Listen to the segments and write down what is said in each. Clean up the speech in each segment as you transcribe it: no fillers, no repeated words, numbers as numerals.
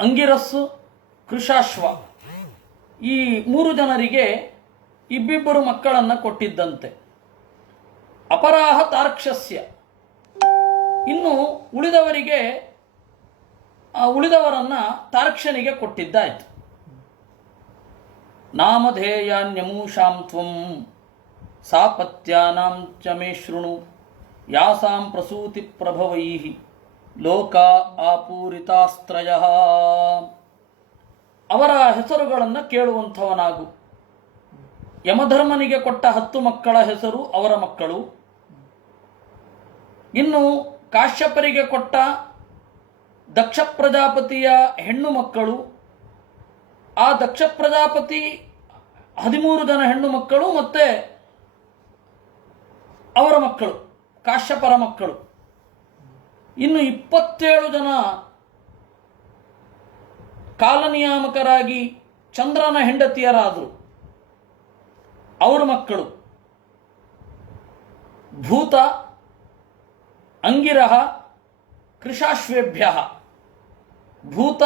ಅಂಗಿರಸ್ಸು, ಕೃಶಾಶ್ವ ಈ 3 ಜನರಿಗೆ ಇಬ್ಬಿಬ್ಬರು ಮಕ್ಕಳನ್ನು ಕೊಟ್ಟಿದ್ದಂತೆ. ಅಪರಾಹ ತಾರ್ಕ್ಷಸ್ಯ, ಇನ್ನು ಉಳಿದವರನ್ನ ತಾರ್ಕ್ಷನಿಗೆ ಕೊಟ್ಟಿದ್ದಾಯ್ತು. ನಾಮಧೇಯಾನ್ಯಮೂಷಾಂ ತ್ವಂ ಸಾಪತ್ಯಾನಾಂ ಚ ಮೇ ಶೃಣು ಯಾಸಾಂ ಪ್ರಸೂತಿ ಪ್ರಭವೈಃ ಲೋಕ ಆಪೂರಿತಾಸ್ತ್ರಯಃ. ಅವರ ಹೆಸರುಗಳನ್ನು ಕೇಳುವಂಥವನಾಗು. ಯಮಧರ್ಮನಿಗೆ ಕೊಟ್ಟ 10 ಮಕ್ಕಳ ಹೆಸರು ಅವರ ಮಕ್ಕಳು. ಇನ್ನು ಕಾಶ್ಯಪರಿಗೆ ಕೊಟ್ಟ ದಕ್ಷ ಪ್ರಜಾಪತಿಯ ಹೆಣ್ಣು ಮಕ್ಕಳು, ಆ ದಕ್ಷ ಪ್ರಜಾಪತಿ 13 ಜನ ಹೆಣ್ಣು ಮಕ್ಕಳು ಮತ್ತೆ ಅವರ ಮಕ್ಕಳು ಕಾಶ್ಯಪರ ಮಕ್ಕಳು. ಇನ್ನು 27 ಜನ ಕಾಲನಿಯಾಮಕರಾಗಿ ಚಂದ್ರನ ಹೆಂಡತಿಯರಾದರು, ಅವರ ಮಕ್ಕಳು ಭೂತ, ಅಂಗಿರಹ, ಕೃಶಾಶ್ವೇಭ್ಯ. ಭೂತ,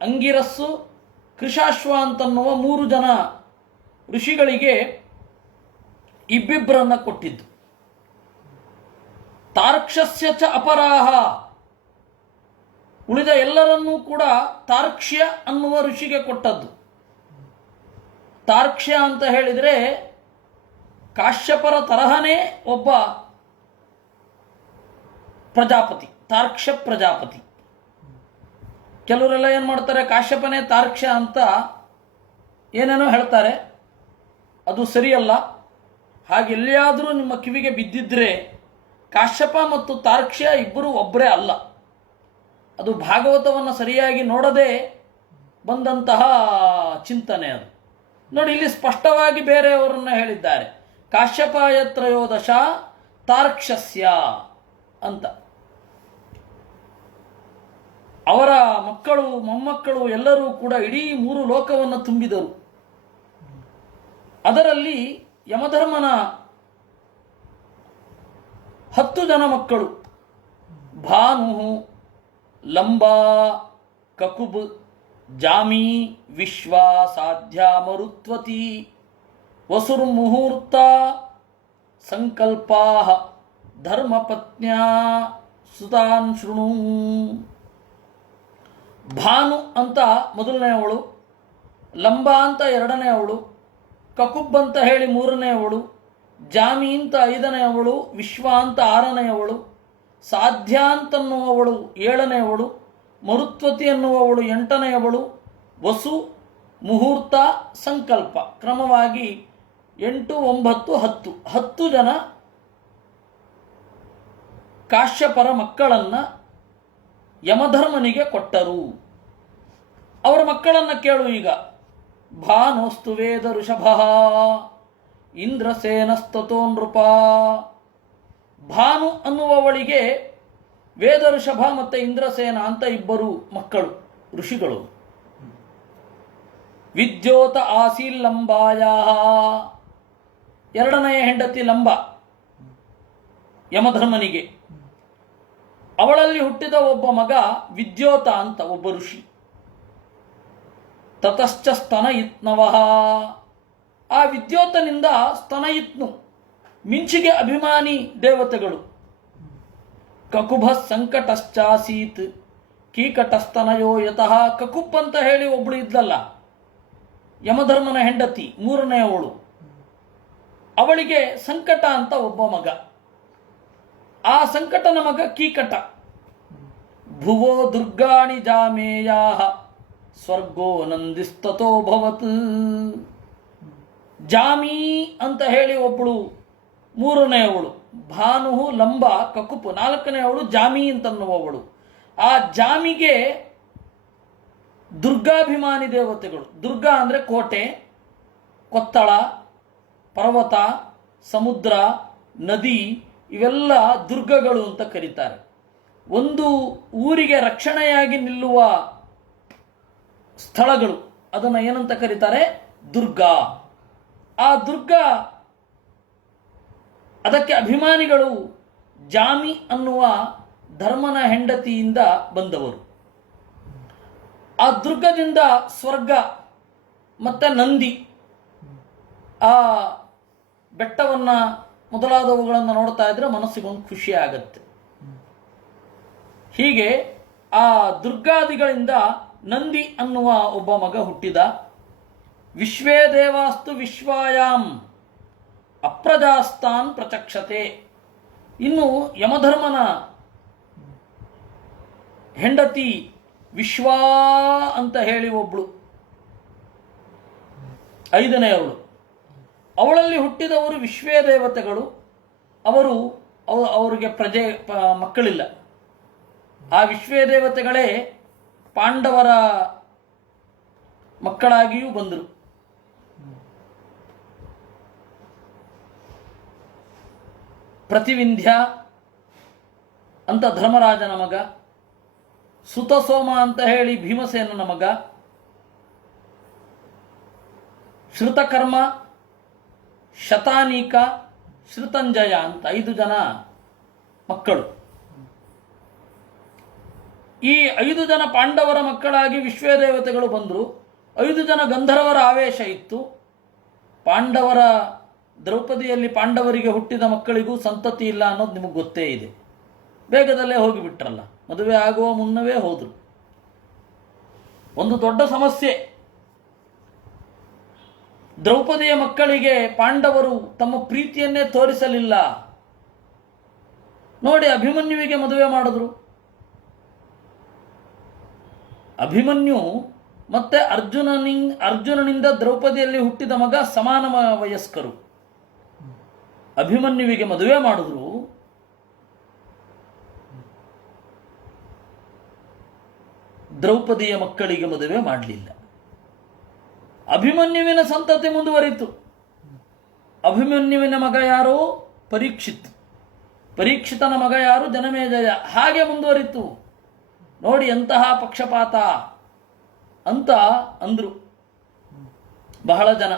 ಅಂಗಿರಸ್ಸು, ಕೃಶಾಶ್ವ ಅಂತನ್ನುವ 3 ಜನ ಋಷಿಗಳಿಗೆ ಇಬ್ಬಿಬ್ಬರನ್ನ ಕೊಟ್ಟಿದ್ದು. ತಾರ್ಕ್ಷಸ್ಯ ಚ ಅಪರಾಹ, ಉಳಿದ ಎಲ್ಲರನ್ನೂ ಕೂಡ ತಾರ್ಕ್ಷ್ಯ ಅನ್ನುವ ಋಷಿಗೆ ಕೊಟ್ಟದ್ದು. ತಾರ್ಕ್ಷ್ಯ ಅಂತ ಹೇಳಿದರೆ ಕಾಶ್ಯಪರ ತರಹನೇ ಒಬ್ಬ ಪ್ರಜಾಪತಿ, ತಾರ್ಕ್ಷ್ಯ ಪ್ರಜಾಪತಿ. ಕೆಲವರೆಲ್ಲ ಏನು ಮಾಡ್ತಾರೆ, ಕಾಶ್ಯಪನೇ ತಾರ್ಕ್ಷ್ಯ ಅಂತ ಏನೇನೋ ಹೇಳ್ತಾರೆ. ಅದು ಸರಿಯಲ್ಲ. ಹಾಗೆಲ್ಲಿಯಾದರೂ ನಿಮ್ಮ ಕಿವಿಗೆ ಬಿದ್ದಿದ್ರೆ ಕಾಶ್ಯಪ ಮತ್ತು ತಾರ್ಕ್ಷ್ಯ ಇಬ್ಬರು ಒಬ್ಬರೇ ಅಲ್ಲ. ಅದು ಭಾಗವತವನ್ನು ಸರಿಯಾಗಿ ನೋಡದೆ ಬಂದಂತಹ ಚಿಂತನೆ ಅದು. ನೋಡಿ, ಇಲ್ಲಿ ಸ್ಪಷ್ಟವಾಗಿ ಬೇರೆಯವರನ್ನ ಹೇಳಿದ್ದಾರೆ. ಕಾಶ್ಯಪಾಯ ತ್ರಯೋದಶ ತಾರ್ಕ್ಷ್ಯಸ್ಯ ಅಂತ. ಅವರ ಮಕ್ಕಳು ಮೊಮ್ಮಕ್ಕಳು ಎಲ್ಲರೂ ಕೂಡ ಇಡೀ 3 ಲೋಕವನ್ನು ತುಂಬಿದರು. ಅದರಲ್ಲಿ ಯಮಧರ್ಮನ 10 ಜನ ಮಕ್ಕಳು ಭಾನು, ಲಂಬಾ, ಕಕುಬ್, ಜಾಮಿ, ವಿಶ್ವ, ಸಾಧ್ಯ, ಮರುತ್ವತಿ, ವಸುರ್ಮುಹೂರ್ತ, ಸಂಕಲ್ಪಾ, ಧರ್ಮಪತ್ನ್ಯಾ ಸುತಾನ್ ಶೃಣು. ಭಾನು ಅಂತ ಮೊದಲನೆಯವಳು, ಲಂಬಾ ಅಂತ 2ನೇಯವಳು, ಕಕುಬ್ ಅಂತ ಹೇಳಿ 3ನೇಯವಳು, ಜಾಮಿ ಅಂತ 5ನೇಯವಳು, ವಿಶ್ವ ಅಂತ 6ನೇಯವಳು, ಸಾಧ್ಯ ಅಂತನ್ನುವವಳು 7ನೇಯವಳು, ಮರುತ್ವತಿ ಅನ್ನುವವಳು 8ನೇಯವಳು, ವಸು, ಮುಹೂರ್ತ, ಸಂಕಲ್ಪ ಕ್ರಮವಾಗಿ 8, 9, 10 ಜನ ಕಾಶ್ಯಪರ ಮಕ್ಕಳನ್ನು ಯಮಧರ್ಮನಿಗೆ ಕೊಟ್ಟರು. ಅವರ ಮಕ್ಕಳನ್ನು ಕೇಳು ಈಗ. ಭಾನೋಸ್ತು ವೇದ ಋಷಭ ಇಂದ್ರಸೇನಸ್ತತೋ ನೃಪ. ಭಾನು ಅನ್ನುವವಳಿಗೆ ವೇದ ಋಷಭ ಮತ್ತು ಇಂದ್ರಸೇನ ಅಂತ ಇಬ್ಬರು ಮಕ್ಕಳು ಋಷಿಗಳು. ವಿದ್ಯೋತ ಆಸೀಲ್ ಲಂಬಾಯ, 2ನೆಯ ಹೆಂಡತಿ ಲಂಬ ಯಮಧರ್ಮನಿಗೆ. ಅವಳಲ್ಲಿ ಹುಟ್ಟಿದ ಒಬ್ಬ ಮಗ ವಿದ್ಯೋತ ಅಂತ ಒಬ್ಬ ಋಷಿ. ತತಶ್ಚ ಸ್ತನಯಿತ್ನವಃ, ಆ ವಿದ್ಯೋತನಿಂದ ಸ್ತನಯಿತ್ನು ಮಿಂಚಿಗೆ ಅಭಿಮಾನಿ ದೇವತೆಗಳು. ಕಕುಭ ಸಂಕಟಶ್ಚಾಸೀತ್ ಕೀಕಟಸ್ತನಯೋ ಯತಃ. ಕಕುಪ್ ಅಂತ ಹೇಳಿ ಒಬ್ಬಳು ಇದ್ದಲ್ಲ, ಯಮಧರ್ಮನ ಹೆಂಡತಿ 3ನೇಯವಳು. ಅವಳಿಗೆ ಸಂಕಟ ಅಂತ ಒಬ್ಬ ಮಗ. ಆ ಸಂಕಟನ ಮಗ ಕೀಕಟ. ಭುವೋ ದುರ್ಗಾಣಿ ಜಾಮೇಯಾ ಸ್ವರ್ಗೋ ನಂದಿಸ್ತತೋ ಭವತ್. ಜಾಮಿ ಅಂತ ಹೇಳಿ ಒಬ್ಬಳು 3ನೇಯವಳು. ಭಾನು, ಲಂಬ, ಕಕುಪು 4ನೇಯವಳು ಜಾಮಿ ಅಂತನ್ನುವವಳು. ಆ ಜಾಮಿಗೆ ದುರ್ಗಾಭಿಮಾನಿ ದೇವತೆಗಳು. ದುರ್ಗಾ ಅಂದರೆ ಕೋಟೆ, ಕೊತ್ತಳ, ಪರ್ವತ, ಸಮುದ್ರ, ನದಿ, ಇವೆಲ್ಲ ದುರ್ಗಗಳು ಅಂತ ಕರೀತಾರೆ. ಒಂದು ಊರಿಗೆ ರಕ್ಷಣೆಯಾಗಿ ನಿಲ್ಲುವ ಸ್ಥಳಗಳು, ಅದನ್ನು ಏನಂತ ಕರೀತಾರೆ? ದುರ್ಗಾ. ಆ ದುರ್ಗಾ, ಅದಕ್ಕೆ ಅಭಿಮಾನಿಗಳು ಜಾಮಿ ಅನ್ನುವ ಧರ್ಮನ ಹೆಂಡತಿಯಿಂದ ಬಂದವರು. ಆ ದುರ್ಗದಿಂದ ಸ್ವರ್ಗ ಮತ್ತು ನಂದಿ ಆ ಬೆಟ್ಟವನ್ನು ಮೊದಲಾದವುಗಳನ್ನು ನೋಡ್ತಾ ಇದ್ರೆ ಮನಸ್ಸಿಗೊಂದು ಖುಷಿ ಆಗತ್ತೆ. ಹೀಗೆ ಆ ದುರ್ಗಾದಿಗಳಿಂದ ನಂದಿ ಅನ್ನುವ ಒಬ್ಬ ಮಗ ಹುಟ್ಟಿದ. ವಿಶ್ವೇ ದೇವಾಸ್ತು ವಿಶ್ವಾಯಾಮ್ ಅಪ್ರಜಾಸ್ತಾನ್ ಪ್ರಚಕ್ಷತೆ. ಇನ್ನು ಯಮಧರ್ಮನ ಹೆಂಡತಿ ವಿಶ್ವಾ ಅಂತ ಹೇಳಿ ಒಬ್ಳು, ಐದನೆಯವಳು. ಅವಳಲ್ಲಿ ಹುಟ್ಟಿದವರು ವಿಶ್ವೇ ದೇವತೆಗಳು. ಅವರಿಗೆ ಮಕ್ಕಳಿಲ್ಲ. ಆ ವಿಶ್ವೇ ದೇವತೆಗಳೇ ಪಾಂಡವರ ಮಕ್ಕಳಾಗಿಯೂ ಬಂದರು. ಪ್ರತಿವಿಂಧ್ಯ ಅಂತ ಧರ್ಮರಾಜನ ಮಗ, ಸುತಸೋಮ ಅಂತ ಹೇಳಿ ಭೀಮಸೇನನ ಮಗ, ಶ್ರುತಕರ್ಮ, ಶತಾನೀಕ, ಶ್ರುತಂಜಯ ಅಂತ 5 ಜನ ಮಕ್ಕಳು. ಈ 5 ಜನ ಪಾಂಡವರ ಮಕ್ಕಳಾಗಿ ವಿಶ್ವೇ ದೇವತೆಗಳು ಬಂದರು. 5 ಜನ ಗಂಧರ್ವರ ಆವೇಶ ಇತ್ತು. ದ್ರೌಪದಿಯಲ್ಲಿ ಪಾಂಡವರಿಗೆ ಹುಟ್ಟಿದ ಮಕ್ಕಳಿಗೂ ಸಂತತಿ ಇಲ್ಲ ಅನ್ನೋದು ನಿಮಗೆ ಗೊತ್ತೇ ಇದೆ. ಬೇಗದಲ್ಲೇ ಹೋಗಿಬಿಟ್ರಲ್ಲ, ಮದುವೆ ಆಗುವ ಮುನ್ನವೇ ಹೋದರು. ಒಂದು ದೊಡ್ಡ ಸಮಸ್ಯೆ. ದ್ರೌಪದಿಯ ಮಕ್ಕಳಿಗೆ ಪಾಂಡವರು ತಮ್ಮ ಪ್ರೀತಿಯನ್ನೇ ತೋರಿಸಲಿಲ್ಲ. ನೋಡಿ, ಅಭಿಮನ್ಯುವಿಗೆ ಮದುವೆ ಮಾಡಿದ್ರು. ಅಭಿಮನ್ಯು ಮತ್ತೆ ಅರ್ಜುನನಿಂದ ದ್ರೌಪದಿಯಲ್ಲಿ ಹುಟ್ಟಿದ ಮಗ ಸಮಾನ ವಯಸ್ಕರು. ಅಭಿಮನ್ಯುವಿಗೆ ಮದುವೆ ಮಾಡಿದ್ರು. ದ್ರೌಪದಿಯ ಮಕ್ಕಳಿಗೆ ಮದುವೆ ಮಾಡಲಿಲ್ಲ. ಅಭಿಮನ್ಯುವಿನ ಸಂತತಿ ಮುಂದುವರಿತು. ಅಭಿಮನ್ಯುವಿನ ಮಗ ಯಾರು? ಪರೀಕ್ಷಿತ್. ಪರೀಕ್ಷಿತನ ಮಗ ಯಾರು? ಜನಮೇಜಯ. ಹಾಗೆ ಮುಂದುವರಿತು. ನೋಡಿ ಎಂತಹ ಪಕ್ಷಪಾತ ಅಂತ ಅಂದ್ರು ಬಹಳ ಜನ.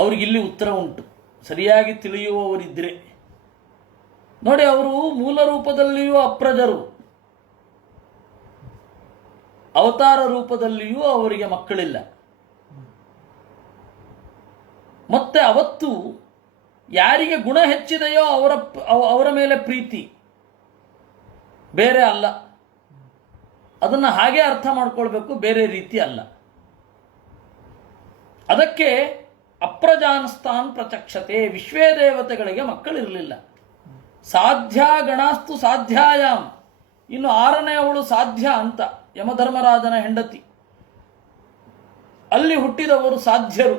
ಅವ್ರಿಗಿಲ್ಲಿ ಉತ್ತರ ಉಂಟು, ಸರಿಯಾಗಿ ತಿಳಿಯುವವರಿದ್ದರೆ. ನೋಡಿ, ಅವರು ಮೂಲ ರೂಪದಲ್ಲಿಯೂ ಅಪ್ರಜರು, ಅವತಾರ ರೂಪದಲ್ಲಿಯೂ ಅವರಿಗೆ ಮಕ್ಕಳಿಲ್ಲ. ಮತ್ತೆ ಅವತ್ತು ಯಾರಿಗೆ ಗುಣ ಹೆಚ್ಚಿದೆಯೋ ಅವರ ಮೇಲೆ ಪ್ರೀತಿ, ಬೇರೆ ಅಲ್ಲ. ಅದನ್ನು ಹಾಗೆ ಅರ್ಥ ಮಾಡ್ಕೊಳ್ಬೇಕು, ಬೇರೆ ರೀತಿ ಅಲ್ಲ. ಅದಕ್ಕೆ ಅಪ್ರಜಾನಸ್ತಾನ್ ಪ್ರಚಕ್ಷತೆ. ವಿಶ್ವೇ ದೇವತೆಗಳಿಗೆ ಮಕ್ಕಳಿರಲಿಲ್ಲ. ಸಾಧ್ಯ ಗಣಾಸ್ತು ಸಾಧ್ಯಾಯಾಮ್. ಇನ್ನು 6ನೆಯವಳು ಸಾಧ್ಯ ಅಂತ, ಯಮಧರ್ಮರಾಜನ ಹೆಂಡತಿ. ಅಲ್ಲಿ ಹುಟ್ಟಿದವರು ಸಾಧ್ಯರು.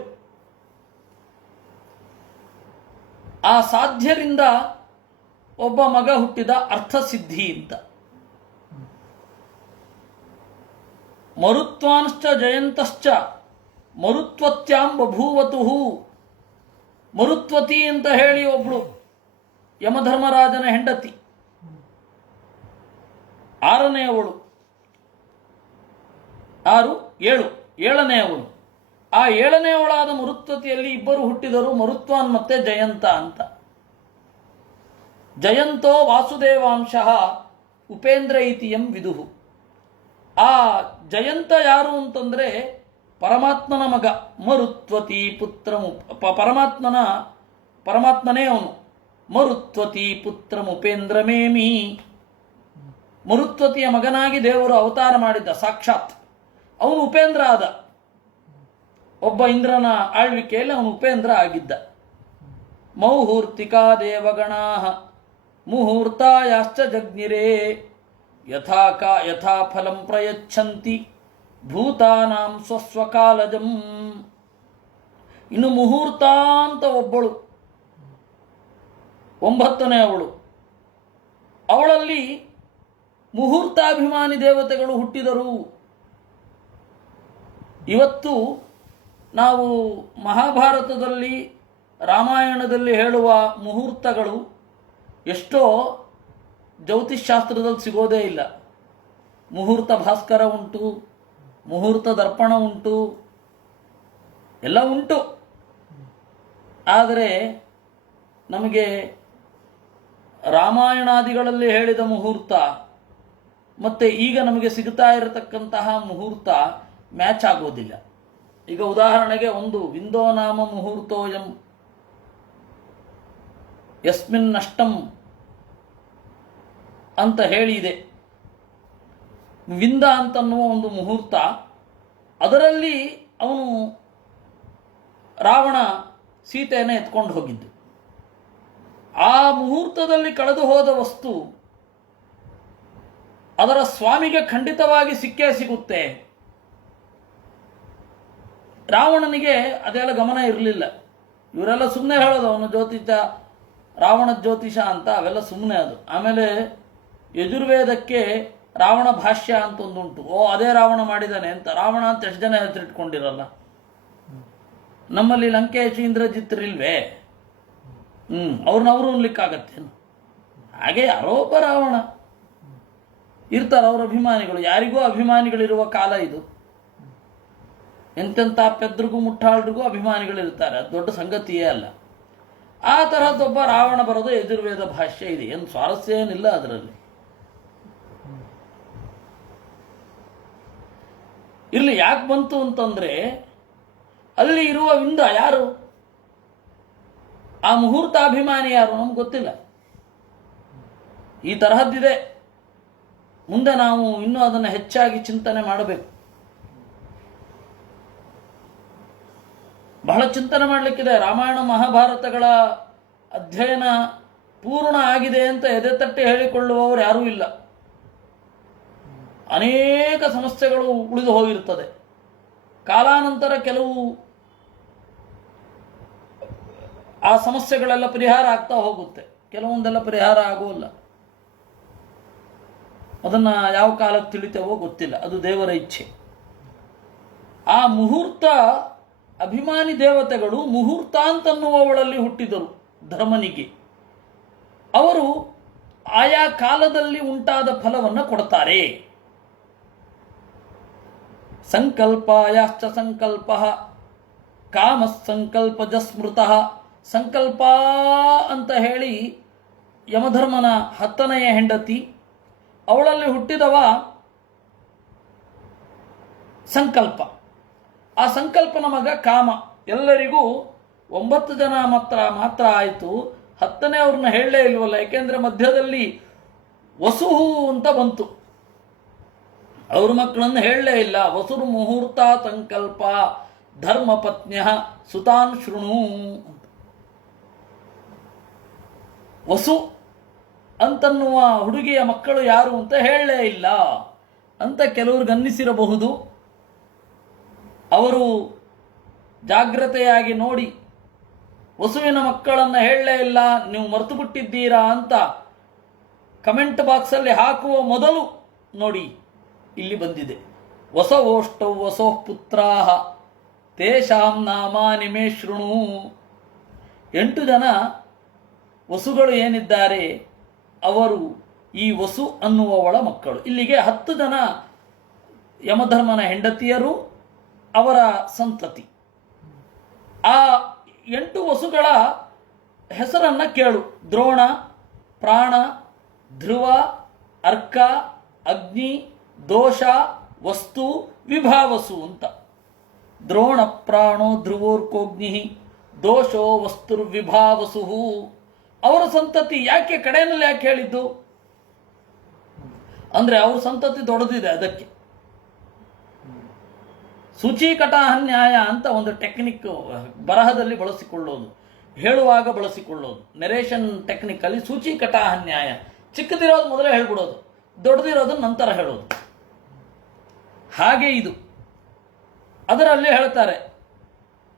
ಆ ಸಾಧ್ಯರಿಂದ ಒಬ್ಬ ಮಗ ಹುಟ್ಟಿದ, ಅರ್ಥಸಿದ್ಧಿ ಅಂತ. ಮರುತ್ವಾಂಶ್ಚ ಜಯಂತಶ್ಚ ಮರುತ್ವತ್ಯಾಂ ಬಭೂವತುಹು. ಮರುತ್ವತಿ ಅಂತ ಹೇಳಿ ಒಬ್ಳು ಯಮಧರ್ಮರಾಜನ ಹೆಂಡತಿ, 6ನೆಯವಳು. 6, 7, 7ನೆಯವಳು. ಆ 7ನೆಯವಳಾದ ಮರುತ್ವತಿಯಲ್ಲಿ ಇಬ್ಬರು ಹುಟ್ಟಿದರು, ಮರುತ್ವಾನ್ ಮತ್ತೆ ಜಯಂತ ಅಂತ. ಜಯಂತೋ ವಾಸುದೇವಾಂಶಃ ಉಪೇಂದ್ರ ಇತಿಯಂ ವಿದುಹು. ಆ ಜಯಂತ ಯಾರು ಅಂತಂದ್ರೆ ಪರಮಾತ್ಮನ ಮಗ. ಮರುತ್ವತಿ ಪರಮಾತ್ಮನೇ ಅವನು. ಮರುತ್ವತಿ ಪುತ್ರ ಉಪೇಂದ್ರಮೇಮಿ. ಮರುತ್ವತಿಯ ಮಗನಾಗಿ ದೇವರು ಅವತಾರ ಮಾಡಿದ್ದ ಸಾಕ್ಷಾತ್. ಅವನು ಉಪೇಂದ್ರ ಆದ. ಒಬ್ಬ ಇಂದ್ರನ ಆಳ್ವಿಕೆಯಲ್ಲಿ ಅವನು ಉಪೇಂದ್ರ ಆಗಿದ್ದ. ಮೌಹೂರ್ತಿಕಾ ದೇವಗಣಾ ಮುಹೂರ್ತಾಯಾಶ್ಚ ಜಗ್ನಿರೇ ಯಥಾ ಫಲಂ ಪ್ರಯಚ್ಛಂತಿ ಭೂತಾನಾಂ ಸ್ವಸ್ವಕಾಲಜಂ. ಇನ್ನು ಮುಹೂರ್ತ ಅಂತ ಒಬ್ಬಳು, 9ನೆಯವಳು. ಅವಳಲ್ಲಿ ಮುಹೂರ್ತಾಭಿಮಾನಿ ದೇವತೆಗಳು ಹುಟ್ಟಿದರು. ಇವತ್ತು ನಾವು ಮಹಾಭಾರತದಲ್ಲಿ, ರಾಮಾಯಣದಲ್ಲಿ ಹೇಳುವ ಮುಹೂರ್ತಗಳು ಎಷ್ಟೋ ಜ್ಯೋತಿಷ್ಶಾಸ್ತ್ರದಲ್ಲಿ ಸಿಗೋದೇ ಇಲ್ಲ. ಮುಹೂರ್ತ ಭಾಸ್ಕರ ಉಂಟು, ಮುಹೂರ್ತ ದರ್ಪಣ ಉಂಟು, ಎಲ್ಲ ಉಂಟು. ಆದರೆ ನಮಗೆ ರಾಮಾಯಣಾದಿಗಳಲ್ಲಿ ಹೇಳಿದ ಮುಹೂರ್ತ ಮತ್ತು ಈಗ ನಮಗೆ ಸಿಗ್ತಾ ಇರತಕ್ಕಂತಹ ಮುಹೂರ್ತ ಮ್ಯಾಚ್ ಆಗೋದಿಲ್ಲ. ಈಗ ಉದಾಹರಣೆಗೆ ಒಂದು ವಿಂದೋ ನಾಮ ಮುಹೂರ್ತೋಯಂ ಯಸ್ಮಿನ್ ನಷ್ಟಂ ಅಂತ ಹೇಳಿದೆ. ವಿಂದ ಅಂತನ್ನುವ ಒಂದು ಮುಹೂರ್ತ, ಅದರಲ್ಲಿ ಅವನು ರಾವಣ ಸೀತೆಯನ್ನು ಎತ್ಕೊಂಡು ಹೋಗಿದ್ದು. ಆ ಮುಹೂರ್ತದಲ್ಲಿ ಕಳೆದು ಹೋದ ವಸ್ತು ಅದರ ಸ್ವಾಮಿಗೆ ಖಂಡಿತವಾಗಿ ಸಿಕ್ಕೇ ಸಿಗುತ್ತೆ. ರಾವಣನಿಗೆ ಅದೆಲ್ಲ ಗಮನ ಇರಲಿಲ್ಲ. ಇವರೆಲ್ಲ ಸುಮ್ಮನೆ ಹೇಳೋದು ಅವನು ಜ್ಯೋತಿಷ, ರಾವಣ ಜ್ಯೋತಿಷ ಅಂತ, ಅವೆಲ್ಲ ಸುಮ್ಮನೆ ಅದು. ಆಮೇಲೆ ಯಜುರ್ವೇದಕ್ಕೆ ರಾವಣ ಭಾಷ್ಯ ಅಂತ ಒಂದುಂಟು. ಅದೇ ರಾವಣ ಮಾಡಿದ್ದಾನೆ ಅಂತ. ರಾವಣ ಅಂತ ಎಷ್ಟು ಜನ ಹೆಸರಿಟ್ಕೊಂಡಿರಲ್ಲ. ನಮ್ಮಲ್ಲಿ ಲಂಕೇಶ್ ಇಂದ್ರಜಿತ್ರಿಲ್ವೇ? ಅವ್ರನ್ನವರು ಅನ್ಲಿಕ್ಕಾಗತ್ತೇನು? ಹಾಗೆ ಯಾರೋ ಒಬ್ಬ ರಾವಣ ಇರ್ತಾರೆ, ಅವರ ಅಭಿಮಾನಿಗಳು. ಯಾರಿಗೂ ಅಭಿಮಾನಿಗಳಿರುವ ಕಾಲ ಇದು. ಎಂತೆಂಥ ಪೆದ್ರಿಗೂ ಮುಟ್ಟಾಳ್ರಿಗೂ ಅಭಿಮಾನಿಗಳಿರ್ತಾರೆ. ಅದು ದೊಡ್ಡ ಸಂಗತಿಯೇ ಅಲ್ಲ. ಆ ತರಹದೊಬ್ಬ ರಾವಣ ಬರೋದು ಯಜುರ್ವೇದ ಭಾಷ್ಯ ಇದೆ. ಏನು ಸ್ವಾರಸ್ಯ ಏನಿಲ್ಲ ಅದರಲ್ಲಿ. ಇಲ್ಲಿ ಯಾಕೆ ಬಂತು ಅಂತಂದ್ರೆ, ಅಲ್ಲಿ ಇರುವ ವಿಂದ ಯಾರು, ಆ ಮುಹೂರ್ತಾಭಿಮಾನಿ ಯಾರು ನಮ್ಗೆ ಗೊತ್ತಿಲ್ಲ. ಈ ತರಹದ್ದಿದೆ. ಮುಂದೆ ನಾವು ಇನ್ನೂ ಅದನ್ನು ಹೆಚ್ಚಾಗಿ ಚಿಂತನೆ ಮಾಡಬೇಕು. ಬಹಳ ಚಿಂತನೆ ಮಾಡಲಿಕ್ಕಿದೆ. ರಾಮಾಯಣ ಮಹಾಭಾರತಗಳ ಅಧ್ಯಯನ ಪೂರ್ಣ ಆಗಿದೆ ಅಂತ ಎದೆತಟ್ಟಿ ಹೇಳಿಕೊಳ್ಳುವವರು ಯಾರೂ ಇಲ್ಲ. ಅನೇಕ ಸಮಸ್ಯೆಗಳು ಉಳಿದು ಹೋಗಿರುತ್ತದೆ. ಕಾಲಾನಂತರ ಕೆಲವು ಆ ಸಮಸ್ಯೆಗಳೆಲ್ಲ ಪರಿಹಾರ ಆಗ್ತಾ ಹೋಗುತ್ತೆ, ಕೆಲವೊಂದೆಲ್ಲ ಪರಿಹಾರ ಆಗೋಲ್ಲ. ಅದನ್ನು ಯಾವ ಕಾಲಕ್ಕೆ ತಿಳಿತೇವೋ ಗೊತ್ತಿಲ್ಲ, ಅದು ದೇವರ ಇಚ್ಛೆ. ಆ ಮುಹೂರ್ತ ಅಭಿಮಾನಿ ದೇವತೆಗಳು ಮುಹೂರ್ತ ಅಂತನ್ನುವವಳಲ್ಲಿ ಹುಟ್ಟಿದರು ಧರ್ಮನಿಗೆ. ಅವರು ಆಯಾ ಕಾಲದಲ್ಲಿ ಉಂಟಾದ ಫಲವನ್ನು ಕೊಡ್ತಾರೆ. ಸಂಕಲ್ಪಾಯಾಶ್ಚ ಸಂಕಲ್ಪ ಕಾಮ ಸಂಕಲ್ಪಜ ಸ್ಮೃತಃ. ಸಂಕಲ್ಪ ಅಂತ ಹೇಳಿ ಯಮಧರ್ಮನ 10ನೆಯ ಹೆಂಡತಿ, ಅವಳಲ್ಲಿ ಹುಟ್ಟಿದವ ಸಂಕಲ್ಪ. ಆ ಸಂಕಲ್ಪನ ಮಗ ಕಾಮ. ಎಲ್ಲರಿಗೂ 9 ಜನ ಮಾತ್ರ ಆಯಿತು. 10ನೇ ಅವ್ರನ್ನ ಹೇಳಲೇ ಇಲ್ವಲ್ಲ, ಯಾಕೆಂದ್ರೆ ಮಧ್ಯದಲ್ಲಿ ವಸುಹು ಅಂತ ಬಂತು. ಅವ್ರ ಮಕ್ಕಳನ್ನು ಹೇಳಲೇ ಇಲ್ಲ. ವಸುರು ಮುಹೂರ್ತ ಸಂಕಲ್ಪ ಧರ್ಮಪತ್ನ್ಯ ಸುತಾನ್ ಶೃಣು. ವಸು ಅಂತನ್ನುವ ಹುಡುಗಿಯ ಮಕ್ಕಳು ಯಾರು ಅಂತ ಹೇಳಲೇ ಇಲ್ಲ ಅಂತ ಕೆಲವ್ರಿಗೆ ಅನ್ನಿಸಿರಬಹುದು. ಅವರು ಜಾಗ್ರತೆಯಾಗಿ ನೋಡಿ ವಸುವಿನ ಮಕ್ಕಳನ್ನು ಹೇಳಲೇ ಇಲ್ಲ, ನೀವು ಮರೆತು ಬಿಟ್ಟಿದ್ದೀರಾ ಅಂತ ಕಮೆಂಟ್ ಬಾಕ್ಸಲ್ಲಿ ಹಾಕುವ ಮೊದಲು ನೋಡಿ ಇಲ್ಲಿ ಬಂದಿದೆ. ವಸವೋಷ್ಟೌ ವಸೋಃ ಪುತ್ರಾಹ ತೇಷಾಂ ನಾಮಾನಿ ಮೇ ಶೃಣು. 8 ಜನ ವಸುಗಳು ಏನಿದ್ದಾರೆ ಅವರು ಈ ವಸು ಅನ್ನುವವಳ ಮಕ್ಕಳು. ಇಲ್ಲಿಗೆ 10 ಜನ ಯಮಧರ್ಮನ ಹೆಂಡತಿಯರು, ಅವರ ಸಂತತಿ. ಆ 8 ವಸುಗಳ ಹೆಸರನ್ನ ಕೇಳು. ದ್ರೋಣ, ಪ್ರಾಣ, ಧ್ರುವ, ಅರ್ಕ, ಅಗ್ನಿ, ದೋಷ, ವಸ್ತು, ವಿಭಾವಸು ಅಂತ. ದ್ರೋಣ ಪ್ರಾಣೋ ಧ್ರುವೋರ್ಕೋಗ್ನಿ ದೋಷೋ ವಸ್ತುರ್ವಿಭಾವಸು. ಅವರ ಸಂತತಿ ಯಾಕೆ ಕಡೆಯಲ್ಲಿ ಯಾಕೆ ಹೇಳಿದ್ದು ಅಂದ್ರೆ ಅವ್ರ ಸಂತತಿ ದೊಡ್ಡದಿದೆ. ಅದಕ್ಕೆ ಸೂಚೀಕಟಾಹನ್ಯಾಯ ಅಂತ ಒಂದು ಟೆಕ್ನಿಕ್ ಬರಹದಲ್ಲಿ ಬಳಸಿಕೊಳ್ಳೋದು, ಹೇಳುವಾಗ ಬಳಸಿಕೊಳ್ಳೋದು. ನೆರೇಷನ್ ಟೆಕ್ನಿಕಲ್ಲಿ ಸೂಚೀಕಟಾಹನ್ಯಾಯ. ಚಿಕ್ಕದಿರೋದು ಮೊದಲೇ ಹೇಳ್ಬಿಡೋದು, ದೊಡ್ಡದಿರೋದನ್ನ ನಂತರ ಹೇಳೋದು. ಹಾಗೆ ಇದು ಅದರಲ್ಲಿ ಹೇಳ್ತಾರೆ,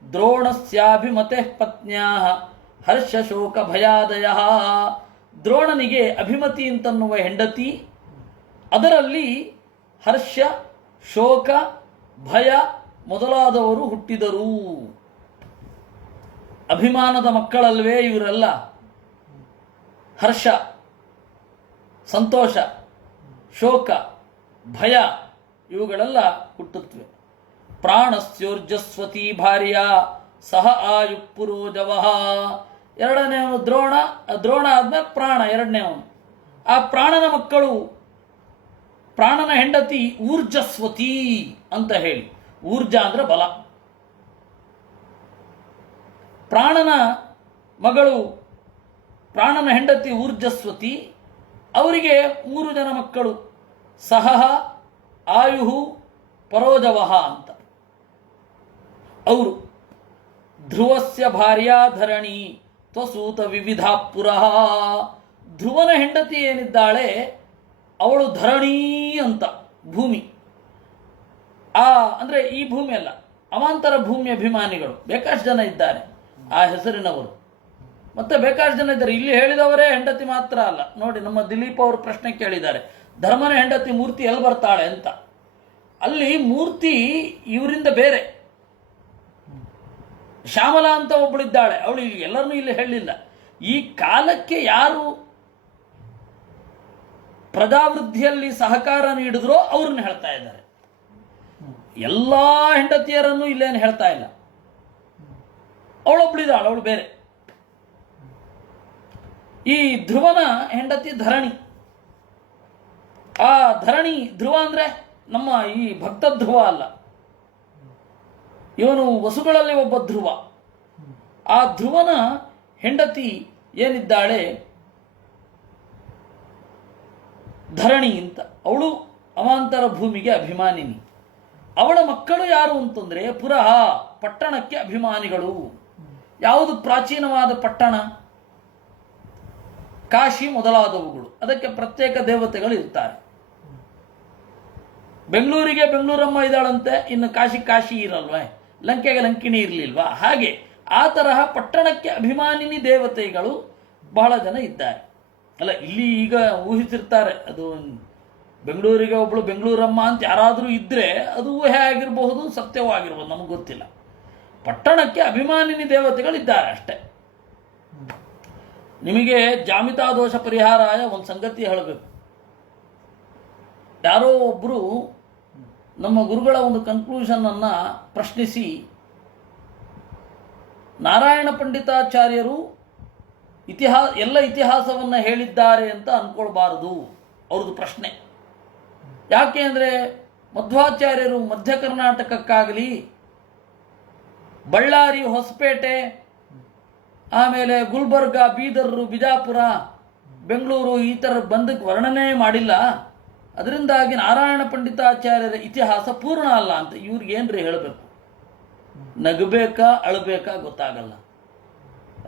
ದ್ರೋಣಸ್ಯಾಭಿಮತೆ ಪತ್ನ್ಯಾ ಹರ್ಷ ಶೋಕ ಭಯಾದಯ. ದ್ರೋಣನಿಗೆ ಅಭಿಮತಿ ಅಂತನ್ನುವ ಹೆಂಡತಿ, ಅದರಲ್ಲಿ ಹರ್ಷ, ಶೋಕ, ಭಯ ಮೊದಲಾದವರು ಹುಟ್ಟಿದರು. ಅಭಿಮಾನದ ಮಕ್ಕಳಲ್ವೇ ಇವರೆಲ್ಲ. ಹರ್ಷ, ಸಂತೋಷ, ಶೋಕ, ಭಯ ಇವುಗಳೆಲ್ಲ ಹುಟ್ಟುತ್ತವೆ. ಪ್ರಾಣಸ್ಯೋರ್ಜಸ್ವತಿ ಭಾರ್ಯ ಸಹ ಆಯು ಪುರೋಜವಃ. ಎರಡನೇವನು ದ್ರೋಣ. ದ್ರೋಣ ಆದ್ಮೇಲೆ ಪ್ರಾಣ ಎರಡನೇವನು. ಆ ಪ್ರಾಣನ ಮಕ್ಕಳು ಪ್ರಾಣನ ಹೆಂಡತಿ ಊರ್ಜಸ್ವತಿ ಅಂತ ಹೇಳಿ. ಊರ್ಜ ಅಂದ್ರೆ ಬಲ. ಪ್ರಾಣನ ಮಗಳು, ಪ್ರಾಣನ ಹೆಂಡತಿ ಊರ್ಜಸ್ವತಿ. ಅವರಿಗೆ 3 ಜನ ಮಕ್ಕಳು, ಸಹಃ, ಆಯುಹು, ಪರೋಜವಹ ಅಂತ. ಅವರು ಧ್ರುವಸ್ಯ ಭಾರ್ಯಾ ಧರಣಿ ತ್ವಸೂತ ವಿವಿಧ ಪುರಃ. ಧ್ರುವನ ಹೆಂಡತಿ ಏನಿದ್ದಾಳೆ ಅವಳು ಧರಣಿ ಅಂತ, ಭೂಮಿ. ಅಂದರೆ ಈ ಭೂಮಿ ಅಲ್ಲ, ಅವಾಂತರ ಭೂಮಿ ಅಭಿಮಾನಿಗಳು ಬೇಕಾಷ್ಟು ಜನ ಇದ್ದಾರೆ ಆ ಹೆಸರಿನವರು. ಮತ್ತೆ ಬೇಕಾಷ್ಟು ಜನ ಇದ್ದಾರೆ. ಇಲ್ಲಿ ಹೇಳಿದವರೇ ಹೆಂಡತಿ ಮಾತ್ರ ಅಲ್ಲ. ನೋಡಿ, ನಮ್ಮ ದಿಲೀಪ್ ಅವರು ಪ್ರಶ್ನೆ ಕೇಳಿದ್ದಾರೆ, ಧರ್ಮನ ಹೆಂಡತಿ ಮೂರ್ತಿ ಎಲ್ಲಿ ಬರ್ತಾಳೆ ಅಂತ. ಅಲ್ಲಿ ಮೂರ್ತಿ ಇವರಿಂದ ಬೇರೆ. ಶ್ಯಾಮಲಾ ಅಂತ ಒಬ್ಬಳಿದ್ದಾಳೆ, ಅವಳು ಎಲ್ಲರನ್ನೂ ಇಲ್ಲಿ ಹೇಳಲಿಲ್ಲ. ಈ ಕಾಲಕ್ಕೆ ಯಾರು ಪ್ರಜಾವೃದ್ಧಿಯಲ್ಲಿ ಸಹಕಾರ ನೀಡಿದ್ರೋ ಅವ್ರನ್ನ ಹೇಳ್ತಾ ಇದ್ದಾರೆ. ಎಲ್ಲ ಹೆಂಡತಿಯರನ್ನು ಇಲ್ಲೇನು ಹೇಳ್ತಾ ಇಲ್ಲ. ಅವಳೊಬ್ಬಳಿದ್ದಾಳೆ, ಅವಳು ಬೇರೆ. ಈ ಧ್ರುವನ ಹೆಂಡತಿ ಧರಣಿ. ಆ ಧರಣಿ, ಧ್ರುವ ಅಂದ್ರೆ ನಮ್ಮ ಈ ಭಕ್ತ ಧ್ರುವ ಅಲ್ಲ, ಇವನು ವಸುಗಳಲ್ಲಿ ಒಬ್ಬ ಧ್ರುವ. ಆ ಧ್ರುವನ ಹೆಂಡತಿ ಏನಿದ್ದಾಳೆ ಧರಣಿ ಅಂತ, ಅವಳು ಅವಾಂತರ ಭೂಮಿಗೆ ಅಭಿಮಾನಿನಿ. ಅವಳ ಮಕ್ಕಳು ಯಾರು ಅಂತಂದ್ರೆ ಪುರಃ, ಪಟ್ಟಣಕ್ಕೆ ಅಭಿಮಾನಿಗಳು. ಯಾವುದು ಪ್ರಾಚೀನವಾದ ಪಟ್ಟಣ? ಕಾಶಿ ಮೊದಲಾದವುಗಳು. ಅದಕ್ಕೆ ಪ್ರತ್ಯೇಕ ದೇವತೆಗಳು ಇರ್ತಾರೆ. ಬೆಂಗಳೂರಿಗೆ ಬೆಂಗಳೂರಮ್ಮ ಇದ್ದಾಳಂತೆ, ಇನ್ನು ಕಾಶಿ ಇರಲ್ವೇ? ಲಂಕೆಗೆ ಲಂಕಿಣಿ ಇರಲಿಲ್ವಾ? ಹಾಗೆ ಆ ತರಹ ಪಟ್ಟಣಕ್ಕೆ ಅಭಿಮಾನಿನಿ ದೇವತೆಗಳು ಬಹಳ ಜನ ಇದ್ದಾರೆ. ಅಲ್ಲ, ಇಲ್ಲಿ ಈಗ ಊಹಿಸಿರ್ತಾರೆ, ಅದು ಬೆಂಗಳೂರಿಗೆ ಒಬ್ಳು ಬೆಂಗಳೂರಮ್ಮ ಅಂತ ಯಾರಾದರೂ ಇದ್ರೆ ಅದು ಊಹೆ ಆಗಿರಬಹುದು, ಸತ್ಯವೂ ಆಗಿರ್ಬೋದು, ನಮಗೆ ಗೊತ್ತಿಲ್ಲ. ಪಟ್ಟಣಕ್ಕೆ ಅಭಿಮಾನಿನಿ ದೇವತೆಗಳಿದ್ದಾರೆ ಅಷ್ಟೇ. ನಿಮಗೆ ಜಾಮಿತಾ ದೋಷ ಪರಿಹಾರಾಯ ಒಂದು ಸಂಗತಿ ಹೇಳಬೇಕು. ಯಾರೋ ಒಬ್ಬರು ನಮ್ಮ ಗುರುಗಳ ಒಂದು ಕನ್ಕ್ಲೂಷನ್ ಅನ್ನ ಪ್ರಶ್ನಿಸಿ, ನಾರಾಯಣ ಪಂಡಿತಾಚಾರ್ಯರು ಎಲ್ಲ ಇತಿಹಾಸವನ್ನು ಹೇಳಿದ್ದಾರೆ ಅಂತ ಅನ್ಕೊಳ್ಬಾರದು, ಅವ್ರದ್ದು ಪ್ರಶ್ನೆ. ಯಾಕೆ ಅಂದರೆ ಮಧ್ವಾಚಾರ್ಯರು ಮಧ್ಯ ಕರ್ನಾಟಕಕ್ಕಾಗಲಿ, ಬಳ್ಳಾರಿ, ಹೊಸಪೇಟೆ, ಆಮೇಲೆ ಗುಲ್ಬರ್ಗ, ಬೀದರ್, ಬಿಜಾಪುರ, ಬೆಂಗಳೂರು ಈ ಥರ ಬಂದಕ್ಕೆ ವರ್ಣನೆ ಮಾಡಿಲ್ಲ. ಅದರಿಂದಾಗಿ ನಾರಾಯಣ ಪಂಡಿತಾಚಾರ್ಯರ ಇತಿಹಾಸ ಪೂರ್ಣ ಅಲ್ಲ ಅಂತ ಇವ್ರಿಗೇನ್ರಿ ಹೇಳಬೇಕು? ನಗಬೇಕಾ ಅಳಬೇಕಾ ಗೊತ್ತಾಗಲ್ಲ.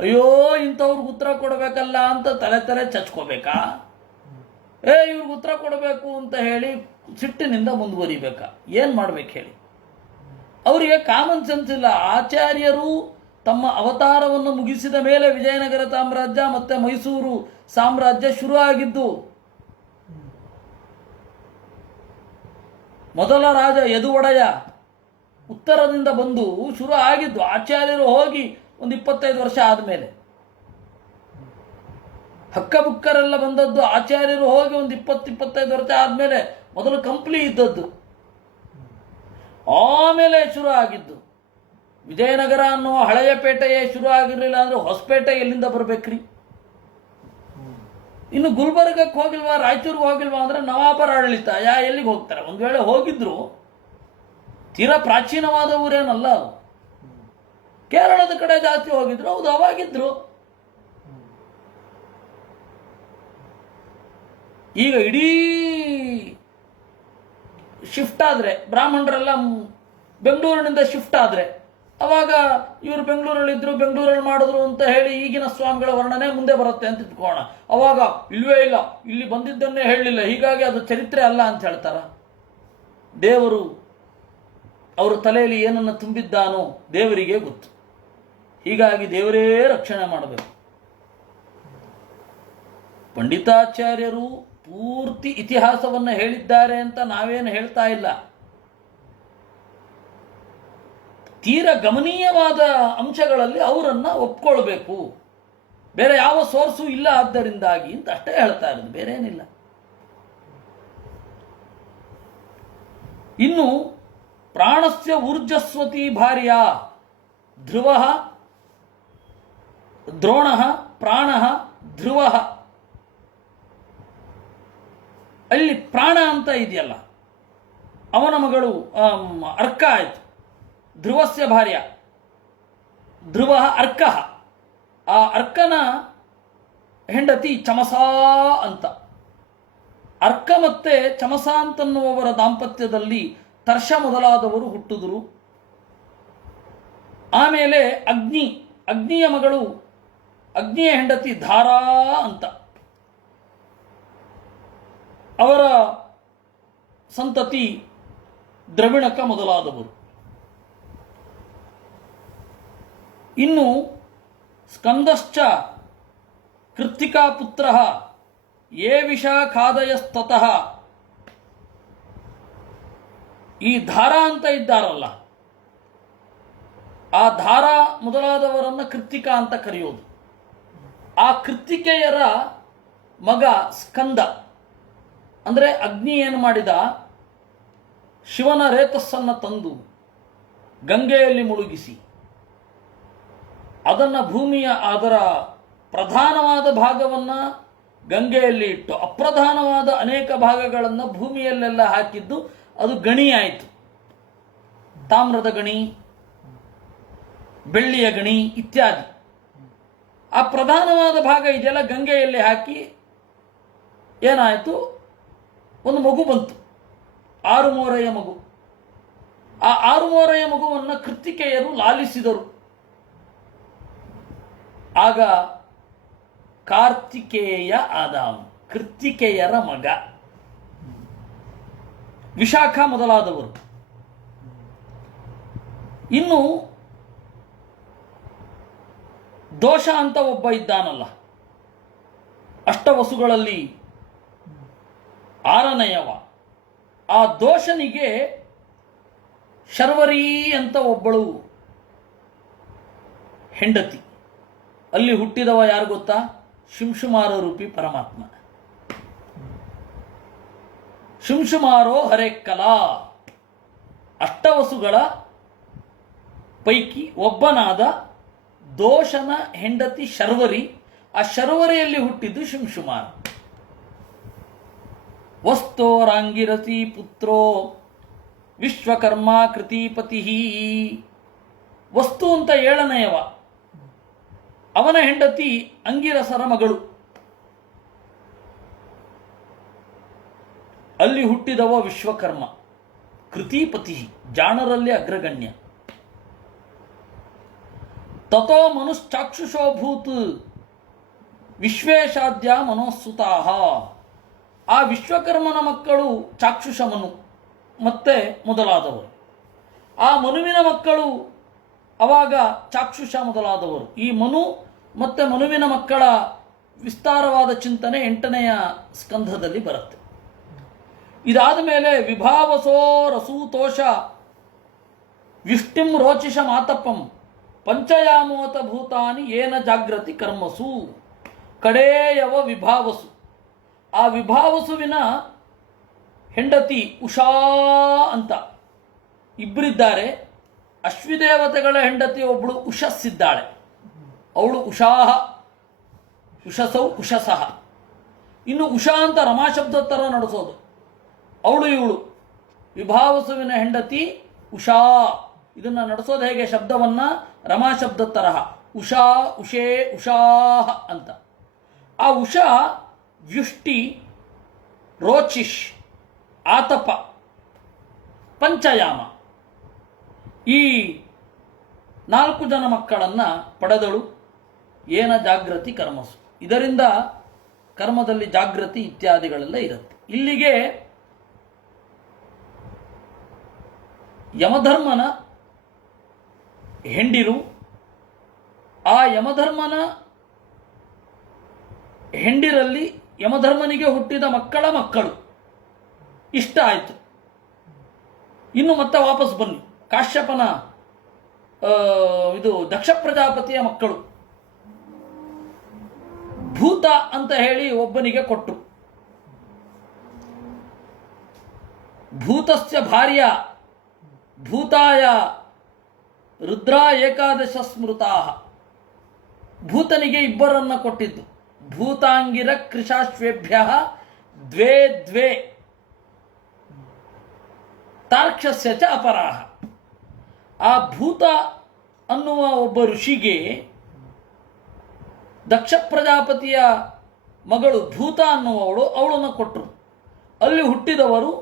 ಅಯ್ಯೋ, ಇಂಥವ್ರಿಗೆ ಉತ್ತರ ಕೊಡಬೇಕಲ್ಲ ಅಂತ ತಲೆ ಚಚ್ಕೋಬೇಕಾ? ಇವ್ರಿಗೆ ಉತ್ತರ ಕೊಡಬೇಕು ಅಂತ ಹೇಳಿ ಸಿಟ್ಟಿನಿಂದ ಮುಂದುವರಿಬೇಕಾ? ಏನು ಮಾಡ್ಬೇಕು ಹೇಳಿ? ಅವರಿಗೆ ಕಾಮನ್ ಸೆನ್ಸ್ ಇಲ್ಲ. ಆಚಾರ್ಯರು ತಮ್ಮ ಅವತಾರವನ್ನು ಮುಗಿಸಿದ ಮೇಲೆ ವಿಜಯನಗರ ಸಾಮ್ರಾಜ್ಯ ಮತ್ತೆ ಮೈಸೂರು ಸಾಮ್ರಾಜ್ಯ ಶುರು ಆಗಿದ್ದು. ಮೊದಲ ರಾಜ ಯದುವಡಯ ಉತ್ತರದಿಂದ ಬಂದು ಶುರು ಆಗಿದ್ದು. ಆಚಾರ್ಯರು ಹೋಗಿ ಒಂದು 25 ವರ್ಷ ಆದಮೇಲೆ. ಹಕ್ಕಬುಕ್ಕರೆಲ್ಲ ಬಂದದ್ದು ಆಚಾರ್ಯರು ಹೋಗಿ ಒಂದು 20-25 ವರ್ಷ ಆದಮೇಲೆ ಮೊದಲು ಕಂಪ್ಲಿ ಇದ್ದದ್ದು, ಆಮೇಲೆ ಶುರು ಆಗಿದ್ದು. ವಿಜಯನಗರ ಅನ್ನೋ ಹಳೆಯ ಪೇಟೆಯೇ ಶುರು ಆಗಿರಲಿಲ್ಲ ಅಂದ್ರೆ ಹೊಸಪೇಟೆ ಎಲ್ಲಿಂದ ಬರ್ಬೇಕ್ರಿ? ಇನ್ನು ಗುಲ್ಬರ್ಗಕ್ಕೆ ಹೋಗಿಲ್ವಾ, ರಾಯಚೂರಿಗೆ ಹೋಗಿಲ್ವಾ ಅಂದ್ರೆ ನವಾಬರ ಆಡಳಿತ ಎಲ್ಲಿಗೆ ಹೋಗ್ತಾರೆ? ಒಂದು ವೇಳೆ ಹೋಗಿದ್ರು ತೀರಾ ಪ್ರಾಚೀನವಾದ ಊರೇನಲ್ಲ. ಕೇರಳದ ಕಡೆ ಜಾಸ್ತಿ ಹೋಗಿದ್ರು, ಹೌದು, ಅವಾಗಿದ್ರು. ಈಗ ಇಡೀ ಶಿಫ್ಟ್ ಆದ್ರೆ, ಬ್ರಾಹ್ಮಣರೆಲ್ಲ ಬೆಂಗಳೂರಿನಿಂದ ಶಿಫ್ಟ್ ಆದ್ರೆ, ಅವಾಗ ಇವರು ಬೆಂಗಳೂರಲ್ಲಿದ್ರು, ಬೆಂಗಳೂರಲ್ಲಿ ಮಾಡಿದ್ರು ಅಂತ ಹೇಳಿ ಈಗಿನ ಸ್ವಾಮಿಗಳ ವರ್ಣನೆ ಮುಂದೆ ಬರುತ್ತೆ ಅಂತ ಇಟ್ಕೋಣ. ಅವಾಗ ಇಲ್ವೇ ಇಲ್ಲ, ಇಲ್ಲಿ ಬಂದಿದ್ದನ್ನೇ ಹೇಳಲಿಲ್ಲ, ಹೀಗಾಗಿ ಅದು ಚರಿತ್ರೆ ಅಲ್ಲ ಅಂತ ಹೇಳ್ತಾರ. ದೇವರು ಅವರ ತಲೆಯಲ್ಲಿ ಏನನ್ನು ತುಂಬಿದ್ದಾನೋ ದೇವರಿಗೆ ಗೊತ್ತು. ಹೀಗಾಗಿ ದೇವರೇ ರಕ್ಷಣೆ ಮಾಡಬೇಕು. ಪಂಡಿತಾಚಾರ್ಯರು ಪೂರ್ತಿ ಇತಿಹಾಸವನ್ನು ಹೇಳಿದ್ದಾರೆ ಅಂತ ನಾವೇನು ಹೇಳ್ತಾ ಇಲ್ಲ. ತೀರ ಗಮನೀಯವಾದ ಅಂಶಗಳಲ್ಲಿ ಅವರನ್ನು ಒಪ್ಕೊಳ್ಬೇಕು. ಬೇರೆ ಯಾವ ಸೋರ್ಸು ಇಲ್ಲ ಆದ್ದರಿಂದಾಗಿ ಅಂತ ಅಷ್ಟೇ ಹೇಳ್ತಾ ಇರೋದು, ಬೇರೆ ಏನಿಲ್ಲ. ಇನ್ನು ಪ್ರಾಣಸ್ಯ ಊರ್ಜಸ್ವತಿ ಭಾರ್ಯ ಧ್ರುವ, ದ್ರೋಣ, ಪ್ರಾಣ, ಧ್ರುವ. ಅಲ್ಲಿ ಪ್ರಾಣ ಅಂತ ಇದೆಯಲ್ಲ, ಅವನ ಮಗಳು ಅರ್ಕ ಆಯಿತು, ಧ್ರುವಸ್ಯ ಭಾರ್ಯ, ಧ್ರುವ ಅರ್ಕ. ಆ ಅರ್ಕನ ಹೆಂಡತಿ ಚಮಸಾ ಅಂತ. ಅರ್ಕ ಮತ್ತೆ ಚಮಸ ಅಂತನ್ನುವವರ ದಾಂಪತ್ಯದಲ್ಲಿ ತರ್ಷ ಮೊದಲಾದವರು ಹುಟ್ಟಿದರು. ಆಮೇಲೆ ಅಗ್ನಿಯ ಮಗಳು, ಅಗ್ನಿಯ ಹೆಂಡತಿ ಧಾರಾ ಅಂತ. ಅವರ ಸಂತತಿ ದ್ರವಿಣಕ ಮೊದಲಾದವರು. ಇನ್ನು ಸ್ಕಂದಶ್ಚ ಕೃತ್ತಿಕಾ ಪುತ್ರ ಯೇ ವಿಷ ಖಾದಯಸ್ತತಃ. ಈ ಧಾರಾ ಅಂತ ಇದ್ದಾರಲ್ಲ, ಆ ಧಾರಾ ಮೊದಲಾದವರನ್ನು ಕೃತ್ತಿಕಾ ಅಂತ ಕರೆಯೋದು. ಆ ಕೃತ್ತಿಕೆಯರ ಮಗ ಸ್ಕಂದ. ಅಂದರೆ ಅಗ್ನಿ ಏನು ಮಾಡಿದ, ಶಿವನ ರೇತಸ್ಸನ್ನು ತಂದು ಗಂಗೆಯಲ್ಲಿ ಮುಳುಗಿಸಿ ಅದನ್ನು ಅದರ ಪ್ರಧಾನವಾದ ಭಾಗವನ್ನು ಗಂಗೆಯಲ್ಲಿ ಇಟ್ಟು ಅಪ್ರಧಾನವಾದ ಅನೇಕ ಭಾಗಗಳನ್ನು ಭೂಮಿಯಲ್ಲೆಲ್ಲ ಹಾಕಿದ್ದು ಅದು ಗಣಿಯಾಯಿತು. ತಾಮ್ರದ ಗಣಿ, ಬೆಳ್ಳಿಯ ಗಣಿ ಇತ್ಯಾದಿ. ಆ ಪ್ರಧಾನವಾದ ಭಾಗ ಇದೆಲ್ಲ ಗಂಗೆಯಲ್ಲಿ ಹಾಕಿ ಏನಾಯಿತು, ಒಂದು ಮಗು ಬಂತು, 6 ಮೋರೆಯ ಮಗು. ಆ 6 ಮೋರೆಯ ಮಗುವನ್ನು ಕೃತ್ತಿಕೆಯರು ಲಾಲಿಸಿದರು. ಆಗ ಕಾರ್ತಿಕೇಯ ಆದಾಮ, ಕೃತ್ತಿಕೆಯರ ಮಗ. ವಿಶಾಖ ಮೊದಲಾದವರು. ಇನ್ನು ದೋಷ ಅಂತ ಒಬ್ಬ ಇದ್ದಾನಲ್ಲ, ಅಷ್ಟವಸುಗಳಲ್ಲಿ 6ನೆಯವ. ಆ ದೋಷನಿಗೆ ಶರ್ವರಿ ಅಂತ ಒಬ್ಬಳು ಹೆಂಡತಿ. ಅಲ್ಲಿ ಹುಟ್ಟಿದವ ಯಾರು ಗೊತ್ತಾ? ಶಿಂಶುಮಾರ ರೂಪಿ ಪರಮಾತ್ಮ. ಶಿಂಶುಮಾರೋ ಹರೇಕ್ಕಲ. ಅಷ್ಟವಸುಗಳ ಪೈಕಿ ಒಬ್ಬನಾದ ದೋಷನ ಹೆಂಡತಿ ಶರ್ವರಿ. ಆ ಶರ್ವರಿಯಲ್ಲಿ ಹುಟ್ಟಿದ್ದು ಶಿಂಶುಮಾರ. ವಸ್ತೋರಾಂಗಿರತಿ ಪುತ್ರೋ ವಿಶ್ವಕರ್ಮ ಕೃತಿಪತಿ. ವಸ್ತು ಅಂತ 7ನೆಯವ. ಅವನ ಹೆಂಡತಿ ಅಂಗಿರಸರ ಮಗಳು. ಅಲ್ಲಿ ಹುಟ್ಟಿದವ ವಿಶ್ವಕರ್ಮ, ಕೃತಿಪತಿ, ಜಾಣರಲ್ಲಿ ಅಗ್ರಗಣ್ಯ. ತಥೋ ಮನುಶ್ಚಾಕ್ಷುಷೋಭೂತ್ ವಿಶ್ವೇಶಾದ್ಯ ಮನೋಸುತಾಹ. ಆ ವಿಶ್ವಕರ್ಮನ ಮಕ್ಕಳು ಚಾಕ್ಷುಷ ಮನು ಮತ್ತೆ ಮೊದಲಾದವರು. ಆ ಮನುವಿನ ಮಕ್ಕಳು ಅವಾಗ ಚಾಕ್ಷುಷ ಮೊದಲಾದವರು. ಈ ಮನು ಮತ್ತೆ ಮನುವಿನ ಮಕ್ಕಳ ವಿಸ್ತಾರವಾದ ಚಿಂತನೆ 8ನೆಯ ಸ್ಕಂಧದಲ್ಲಿ ಬರುತ್ತೆ. ಇದಾದ ಮೇಲೆ ವಿಭಾವಸೋ ರಸೂತೋಷ ವ್ಯುಷ್ಟಿಂ ರೋಚಿಷ ಮಾತಪ್ಪಂ ಪಂಚಯಾಮೋತ ಭೂತಾನಿ ಏನ ಜಾಗೃತಿ ಕರ್ಮಸು. ಕಡೇಯವ ವಿಭಾವಸು. ಆ ವಿಭಾವಸುವಿನ ಹೆಂಡತಿ ಉಷಾ ಅಂತ ಇಬ್ಬರಿದ್ದಾರೆ. ಅಶ್ವಿದೇವತೆಗಳ ಹೆಂಡತಿ ಒಬ್ಬಳು ಉಷಸ್ಸಿದ್ದಾಳೆ, ಅವಳು ಉಷಾಹ, ಉಷಸೌ ಉಷಸಃ. ಇನ್ನು ಉಷಾ ಅಂತ ರಮಾಶಬ್ದ ಥರ ನಡೆಸೋದು, ಅವಳು ಇವಳು. ವಿಭಾವಸುವಿನ ಹೆಂಡತಿ ಉಷಾ. ಇದನ್ನು ನಡೆಸೋದು ಹೇಗೆ? ಶಬ್ದವನ್ನ ರಮಾಶಬ್ದ ತರಹ, ಉಷಾ, ಉಷೇ, ಉಷಾಹ ಅಂತ. ಆ ಉಷಾ ವ್ಯುಷ್ಟಿ, ರೋಚಿಷ್, ಆತಪ, ಪಂಚಯಾಮ, ಈ 4 ಜನ ಮಕ್ಕಳನ್ನು ಪಡೆದಳು. ಏನ ಜಾಗೃತಿ ಕರ್ಮಸು. ಇದರಿಂದ ಕರ್ಮದಲ್ಲಿ ಜಾಗೃತಿ ಇತ್ಯಾದಿಗಳೆಲ್ಲ ಇರುತ್ತೆ. ಇಲ್ಲಿಗೆ ಯಮಧರ್ಮನ ಹೆಂಡಿರು, ಆ ಯಮಧರ್ಮನ ಹೆಂಡಿರಲ್ಲಿ ಯಮಧರ್ಮನಿಗೆ ಹುಟ್ಟಿದ ಮಕ್ಕಳ ಮಕ್ಕಳು. ಇಷ್ಟ ಆಯಿತು. ಇನ್ನು ಮತ್ತೆ ವಾಪಸ್ ಬನ್ನಿ. ಕಾಶ್ಯಪನ ಇದು ದಕ್ಷ ಪ್ರಜಾಪತಿಯ ಮಕ್ಕಳು ಭೂತ ಅಂತ ಹೇಳಿ ಒಬ್ಬನಿಗೆ ಕೊಟ್ಟರು. ಭೂತಸ್ಯ ಭಾರ್ಯ ಭೂತಾಯ ರುದ್ರ ಏಕಾದಶ ಸ್ಮೃತಾ. ಭೂತನಿಗೆ 2 ಕೊಟ್ಟಿದ್ದು. ಭೂತಾಂಗಿರ ಕೃಶಾಶ್ವೇಭ್ಯ ದ್ವೇ ದ್ವೇ ತಾರ್ಕ್ಷಸ್ಯ ಚ ಅಪರಾಹ. ಆ ಭೂತ ಅನ್ನುವ ಒಬ್ಬ ಋಷಿಗೆ ದಕ್ಷ ಪ್ರಜಾಪತಿಯ ಮಗಳು ಭೂತ ಅನ್ನುವವಳು ಅವಳನ್ನು ಕೊಟ್ಟರು. ಅಲ್ಲಿ ಹುಟ್ಟಿದವರು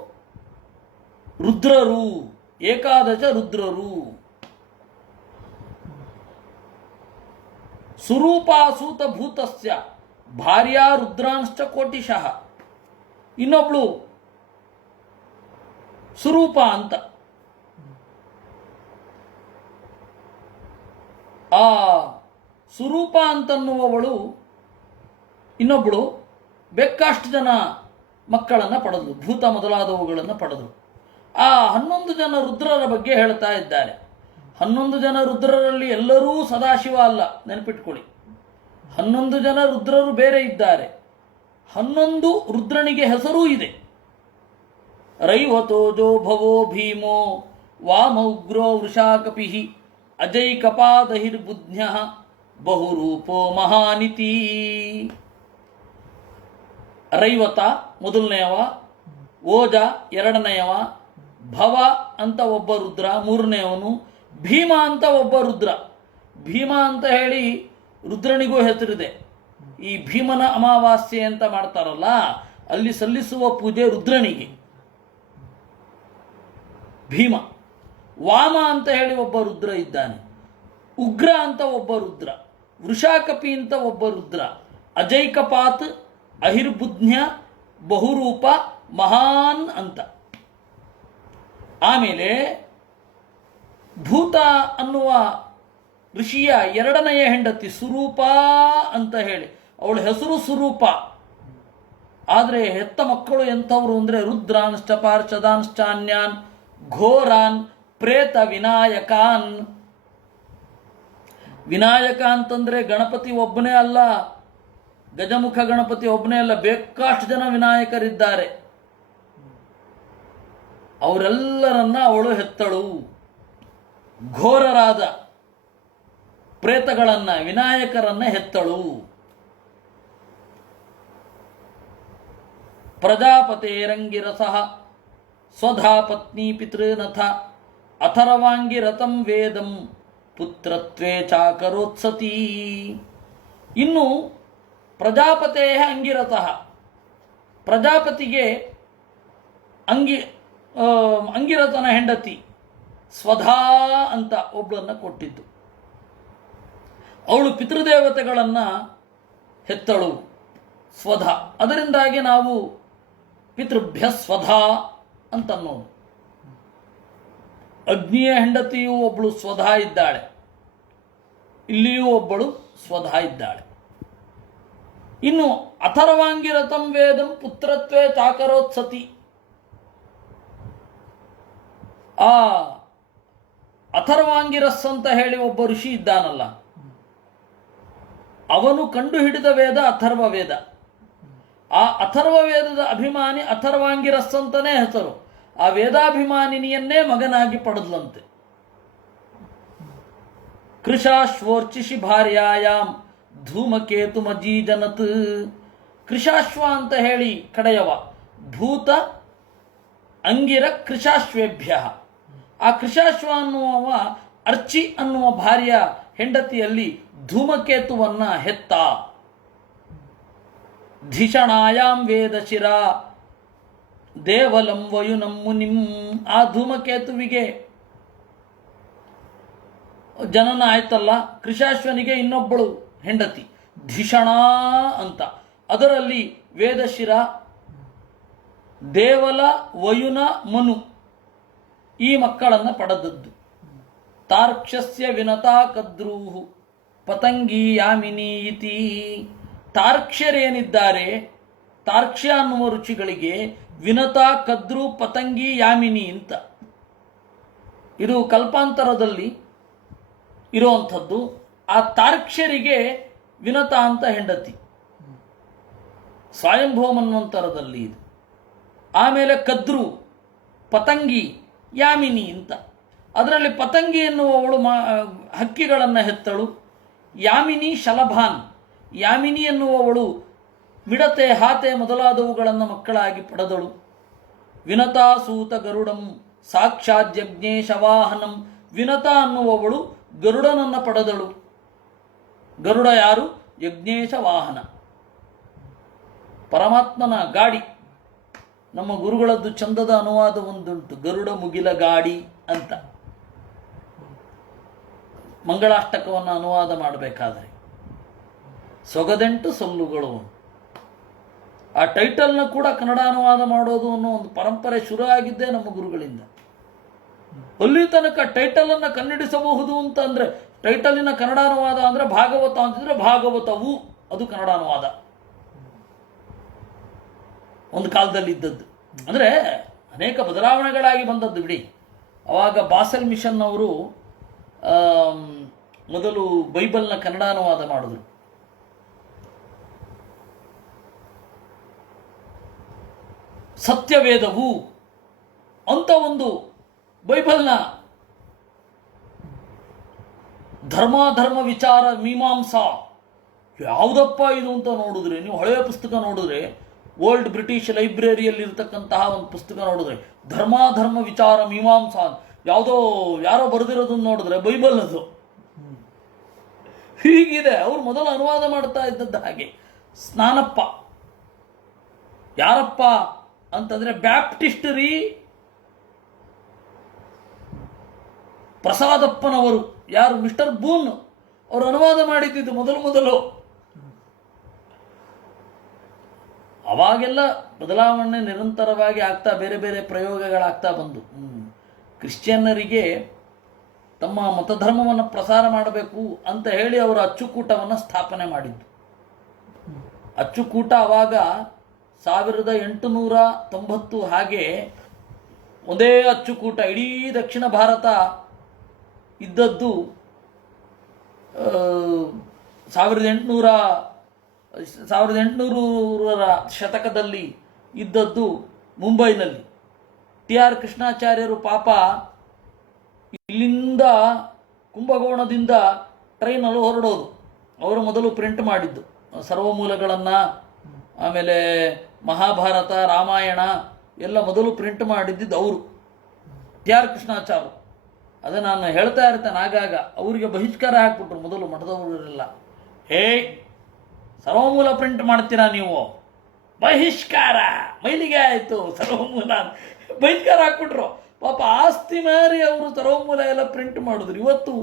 ರುದ್ರರು, ಏಕಾದಶ ರುದ್ರರು. ಸುರೂಪಾಸೂತ ಭೂತಸ್ಯ ಭಾರ್ಯಾ ರುದ್ರಾಂಶ್ಚ ಕೋಟಿಶಃ. ಇನ್ನೊಬ್ಳು ಸುರೂಪ ಅಂತ. ಆ ಸುರೂಪ ಅಂತನ್ನುವವಳು ಇನ್ನೊಬ್ಬಳು ಬೇಕಾಷ್ಟು ಜನ ಮಕ್ಕಳನ್ನು ಪಡೆದು, ಭೂತ ಮೊದಲಾದವುಗಳನ್ನು ಪಡೆದು. ಆ 11 ಜನ ರುದ್ರರ ಬಗ್ಗೆ ಹೇಳ್ತಾ ಇದ್ದಾರೆ. 11 ಜನ ರುದ್ರರಲ್ಲಿ ಎಲ್ಲರೂ ಸದಾಶಿವ ಅಲ್ಲ, ನೆನಪಿಟ್ಕೊಳ್ಳಿ. 11 ಜನ ರುದ್ರರು ಬೇರೆ ಇದ್ದಾರೆ. 11 ರುದ್ರನಿಗೆ ಹೆಸರೂ ಇದೆ. ರೈವತೋಜೋ ಭವೋ ಭೀಮೋ ವಾಮೌಗ್ರೋ ವೃಷಾಕಪಿ ಅಜೈಕಪಾದಹಿರ್ಬುಧ್ಯ ಬಹುರೂಪೋ ಮಹಾನಿತಿ. ರೈವತ ಮೊದಲನೆಯವ, ಓಜ ಎರಡನೆಯವ, ಭವ ಅಂತ ಒಬ್ಬ ರುದ್ರ ಮೂರನೆಯವನು, ಭೀಮ ಅಂತ ಒಬ್ಬ ರುದ್ರ. ಭೀಮ ಅಂತ ಹೇಳಿ ರುದ್ರನಿಗೂ ಹೆಸರಿದೆ. ಈ ಭೀಮನ ಅಮಾವಾಸ್ಯೆ ಅಂತ ಮಾಡ್ತಾರಲ್ಲ, ಅಲ್ಲಿ ಸಲ್ಲಿಸುವ ಪೂಜೆ ರುದ್ರನಿಗೆ ಭೀಮ. ವಾಮ ಅಂತ ಹೇಳಿ ಒಬ್ಬ ರುದ್ರ ಇದ್ದಾನೆ, ಉಗ್ರ ಅಂತ ಒಬ್ಬ ರುದ್ರ, ವೃಷಾಕಪಿ ಅಂತ ಒಬ್ಬ ರುದ್ರ, ಅಜೈಕಪಾತ್, ಅಹಿರ್ಬುಧ್ಯ, ಬಹುರೂಪ, ಮಹಾನ್ ಅಂತ. ಆಮೇಲೆ ಭೂತ ಅನ್ನುವ ಋಷಿಯ ಎರಡನೆಯ ಹೆಂಡತಿ ಸುರೂಪ ಅಂತ ಹೇಳಿ, ಅವಳ ಹೆಸರು ಸುರೂಪ. ಆದರೆ ಹೆತ್ತ ಮಕ್ಕಳು ಎಂಥವ್ರು ಅಂದರೆ ರುದ್ರಾಂಶ್ಚ ಪಾರ್ಷದಾಂಶ್ಚಾನ್ಯಾನ್ ಘೋರಾನ್ ಪ್ರೇತ ವಿನಾಯಕಾನ್. ವಿನಾಯಕ ಅಂತಂದ್ರೆ ಗಣಪತಿ ಒಬ್ಬನೇ ಅಲ್ಲ, ಗಜಮುಖ ಗಣಪತಿ ಒಬ್ಬನೇ ಅಲ್ಲ, ಬೇಕಾಷ್ಟು ಜನ ವಿನಾಯಕರಿದ್ದಾರೆ. ಅವರೆಲ್ಲರನ್ನ ಅವಳು ಹೆತ್ತಳು. ಘೋರರಾದ ಪ್ರೇತಗಳನ್ನ, ವಿನಾಯಕರನ್ನ ಹೆತ್ತಳು. ಪ್ರಜಾಪತೇರಂಗಿರಸಃ ಸ್ವಧಾ ಪತ್ನಿ ಪಿತೃನಥ ಅಥರ್ವಾಂಗಿರತಂ ವೇದಂ ಪುತ್ರತ್ವೇ ಚಾಕರೋತ್ಸತಿ. ಇನ್ನು ಪ್ರಜಾಪತೇ ಅಂಗಿರತಃ, ಪ್ರಜಾಪತಿಗೆ ಅಂಗಿರತನ ಹೆಂಡತಿ ಸ್ವಧಾ ಅಂತ ಒಬ್ಬಳನ್ನು ಕೊಟ್ಟಿದ್ದು. ಅವಳು ಪಿತೃದೇವತೆಗಳನ್ನು ಹೆತ್ತಳು, ಸ್ವಧಾ. ಅದರಿಂದಾಗಿ ನಾವು ಪಿತೃಭ್ಯ ಸ್ವಧಾ ಅಂತನ್ನೋದು. ಅಗ್ನಿಯ ಹೆಂಡತಿಯೂ ಒಬ್ಬಳು ಸ್ವಧಾ ಇದ್ದಾಳೆ, ಇಲ್ಲಿಯೂ ಒಬ್ಬಳು ಸ್ವಧಾ ಇದ್ದಾಳೆ. ಇನ್ನು ಅಥರ್ವಾಂಗಿರತಂ ವೇದಂ ಪುತ್ರತ್ವೇ ಚಾಕರೋತ್ಸತಿ. ಆ ಅಥರ್ವಾಂಗಿರಸ್ ಅಂತ ಹೇಳಿ ಒಬ್ಬ ಋಷಿ ಇದ್ದಾನಲ್ಲ, ಅವನು ಕಂಡುಹಿಡಿದ ವೇದ ಅಥರ್ವ ವೇದ. ಆ ಅಥರ್ವ ವೇದದ ಅಭಿಮಾನಿ ಅಥರ್ವಾಂಗಿರಸ್ ಅಂತಾನೇ ಹೆಸರು. ಆ ವೇದಾಭಿಮಾನಿನಿಯನ್ನೇ ಮಗನಾಗಿ ಪಡೆದ್ಲಂತೆ. ಕೃಶಾಶ್ವೋರ್ಚಿಷಿ ಭಾರ್ಯಾಯಾಮ್ ಧೂಮಕೇತು ಮಜೀಜನತ್. ಕೃಶಾಶ್ವ ಅಂತ ಹೇಳಿ ಕಡೆಯವ, ಭೂತ ಅಂಗಿರ ಕೃಶಾಶ್ವೇಭ್ಯ. ಆ ಕೃಶಾಶ್ವ ಅನ್ನುವ ಅರ್ಚಿ ಅನ್ನುವ ಭಾರ್ಯ ಹೆಂಡತಿಯಲ್ಲಿ ಧೂಮಕೇತುವನ್ನ ಹೆತ್ತ. ಧಿಷಣಾಯಾಂ ವೇದಶಿರ ದೇವಲಂ ವಯುನಂ ಮುನಿಂ. ಆ ಧೂಮಕೇತುವಿಗೆ ಜನನ ಆಯ್ತಲ್ಲ, ಕೃಶಾಶ್ವನಿಗೆ ಇನ್ನೊಬ್ಬಳು ಹೆಂಡತಿ ಧಿಷಣ ಅಂತ. ಅದರಲ್ಲಿ ವೇದಶಿರ, ದೇವಲ, ವಯುನ, ಮನು ಈ ಮಕ್ಕಳನ್ನು ಪಡೆದದ್ದು. ತಾರ್ಕ್ಷ್ಯಸ್ಯ ವಿನತಾ ಕದ್ರೂಹು ಪತಂಗಿ ಯಾಮಿನಿ ಇತಿ. ತಾರ್ಕ್ಷ್ಯರೇನಿದ್ದಾರೆ, ತಾರ್ಕ್ಷ್ಯ ಅನ್ನುವ ರುಚಿಗಳಿಗೆ ವಿನತಾ ಕದ್ರು ಪತಂಗಿ ಯಾಮಿನಿ ಅಂತ. ಇದು ಕಲ್ಪಾಂತರದಲ್ಲಿ ಇರುವಂಥದ್ದು. ಆ ತಾರ್ಕ್ಷ್ಯರಿಗೆ ವಿನತಾ ಅಂತ ಹೆಂಡತಿ, ಸ್ವಯಂಭೂ ಮನ್ವಂತರದಲ್ಲಿ ಇದು. ಆಮೇಲೆ ಕದ್ರು, ಪತಂಗಿ, ಯಾಮಿನಿ ಅಂತ. ಅದರಲ್ಲಿ ಪತಂಗಿ ಎನ್ನುವವಳು ಹಕ್ಕಿಗಳನ್ನು ಹೆತ್ತಳು. ಯಾಮಿನಿ ಶಲಭಾನ್. ಯಾಮಿನಿ ಎನ್ನುವವಳು ಮಿಡತೆ ಹಾತೆ ಮೊದಲಾದವುಗಳನ್ನು ಮಕ್ಕಳಾಗಿ ಪಡೆದಳು. ವಿನತಾ ಸೂತ ಗರುಡಂ ಸಾಕ್ಷಾತ್ ಯಜ್ಞೇಶ ವಾಹನಂ. ವಿನತ ಅನ್ನುವವಳು ಗರುಡನನ್ನು ಪಡೆದಳು. ಗರುಡ ಯಾರು? ಯಜ್ಞೇಶ ವಾಹನ, ಪರಮಾತ್ಮನ ಗಾಡಿ. ನಮ್ಮ ಗುರುಗಳದ್ದು ಚಂದದ ಅನುವಾದ ಒಂದುಂಟು, ಗರುಡ ಮುಗಿಲ ಗಾಡಿ ಅಂತ. ಮಂಗಳಾಷ್ಟಕವನ್ನು ಅನುವಾದ ಮಾಡಬೇಕಾದ್ರೆ ಸೊಗದೆಂಟು ಸೊಲ್ಲುಗಳು. ಆ ಟೈಟಲ್ನ ಕೂಡ ಕನ್ನಡ ಅನುವಾದ ಮಾಡೋದು ಅನ್ನೋ ಒಂದು ಪರಂಪರೆ ಶುರು ಆಗಿದ್ದೇ ನಮ್ಮ ಗುರುಗಳಿಂದ. ಅಲ್ಲಿ ತನಕ ಟೈಟಲನ್ನು ಕನ್ನಡಿಸಬಹುದು ಅಂತ ಅಂದರೆ, ಟೈಟಲಿನ ಕನ್ನಡ ಅನುವಾದ ಅಂದರೆ ಭಾಗವತ ಅಂತಿದ್ರೆ ಭಾಗವತವು ಅದು ಕನ್ನಡ ಅನುವಾದ. ಒಂದು ಕಾಲದಲ್ಲಿ ಇದ್ದದ್ದು. ಅಂದರೆ ಅನೇಕ ಬದಲಾವಣೆಗಳಾಗಿ ಬಂದದ್ದು ಬಿಡಿ. ಅವಾಗ ಬಾಸೆಲ್ ಮಿಷನ್ ಅವರು ಮೊದಲು ಬೈಬಲ್ನ ಕನ್ನಡ ಅನುವಾದ ಮಾಡಿದ್ರು. ಸತ್ಯವೇದವು ಅಂತ ಒಂದು ಬೈಬಲ್ನ ಧರ್ಮ ವಿಚಾರ ಮೀಮಾಂಸಾ ಯಾವುದಪ್ಪ ಇದು ಅಂತ ನೋಡಿದ್ರೆ, ನೀವು ಹಳೆಯ ಪುಸ್ತಕ ನೋಡಿದ್ರೆ, ಓಲ್ಡ್ ಬ್ರಿಟಿಷ್ ಲೈಬ್ರರಿಯಲ್ಲಿ ಇರತಕ್ಕಂತಹ ಒಂದು ಪುಸ್ತಕ ನೋಡಿದ್ರೆ ಧರ್ಮ ವಿಚಾರ ಮೀಮಾಂಸಾ ಯಾರೋ ಬರೆದಿರೋದನ್ನು ನೋಡಿದ್ರೆ ಬೈಬಲ್ ಅದು ಹೀಗಿದೆ. ಅವರು ಮೊದಲು ಅನುವಾದ ಮಾಡ್ತಾ ಇದ್ದದ್ದು ಹಾಗೆ. ಸ್ನಾನಪ್ಪ ಯಾರಪ್ಪ ಅಂತಂದ್ರೆ ಬ್ಯಾಪ್ಟಿಸ್ಟ್ ರೀ ಪ್ರಸಾದಪ್ಪನವರು, ಯಾರು ಮಿಸ್ಟರ್ ಬೂನ್ ಅವರು ಅನುವಾದ ಮಾಡಿದ್ದು ಮೊದಲು. ಅವಾಗೆಲ್ಲ ಬದಲಾವಣೆ ನಿರಂತರವಾಗಿ ಆಗ್ತಾ ಬೇರೆ ಬೇರೆ ಪ್ರಯೋಗಗಳಾಗ್ತಾ ಬಂದು ಕ್ರಿಶ್ಚಿಯನ್ನರಿಗೆ ತಮ್ಮ ಮತಧರ್ಮವನ್ನು ಪ್ರಸಾರ ಮಾಡಬೇಕು ಅಂತ ಹೇಳಿ ಅವರು ಅಚ್ಚುಕೂಟವನ್ನು ಸ್ಥಾಪನೆ ಮಾಡಿದ್ದು. ಅಚ್ಚುಕೂಟ ಅವಾಗ 1890 ಹಾಗೆ ಒಂದೇ ಅಚ್ಚುಕೂಟ ಇಡೀ ದಕ್ಷಿಣ ಭಾರತ ಇದ್ದದ್ದು. 1800ರ ಶತಕದಲ್ಲಿ ಇದ್ದದ್ದು ಮುಂಬೈನಲ್ಲಿ. TR ಕೃಷ್ಣಾಚಾರ್ಯರು ಪಾಪ ಇಲ್ಲಿಂದ ಕುಂಭಕೋಣದಿಂದ ಟ್ರೈನಲ್ಲಿ ಹೊರಡೋದು. ಅವರು ಮೊದಲು ಪ್ರಿಂಟ್ ಮಾಡಿದ್ದು ಸರ್ವಮೂಲಗಳನ್ನು, ಆಮೇಲೆ ಮಹಾಭಾರತ ರಾಮಾಯಣ ಎಲ್ಲ ಮೊದಲು ಪ್ರಿಂಟ್ ಮಾಡಿದ್ದಿದ್ದು ಅವರು, TR ಕೃಷ್ಣಾಚಾರ್ಯರು. ಅದೇ ನಾನು ಹೇಳ್ತಾ ಇರ್ತೇನೆ ಆಗಾಗ, ಅವರಿಗೆ ಬಹಿಷ್ಕಾರ ಹಾಕ್ಬಿಟ್ರು ಮೊದಲು ಮಠದವರೆಲ್ಲ. ಸರ್ವಮೂಲ ಪ್ರಿಂಟ್ ಮಾಡ್ತೀರಾ ನೀವು, ಬಹಿಷ್ಕಾರ, ಮೈಲಿಗೆ ಆಯಿತು ಸರ್ವಮೂಲ, ಬಹಿಷ್ಕಾರ ಹಾಕ್ಬಿಟ್ರು. ಪಾಪ ಆಸ್ತಿ ಮಾರಿ ಅವರು ಸರ್ವಮೂಲ ಎಲ್ಲ ಪ್ರಿಂಟ್ ಮಾಡಿದ್ರು. ಇವತ್ತು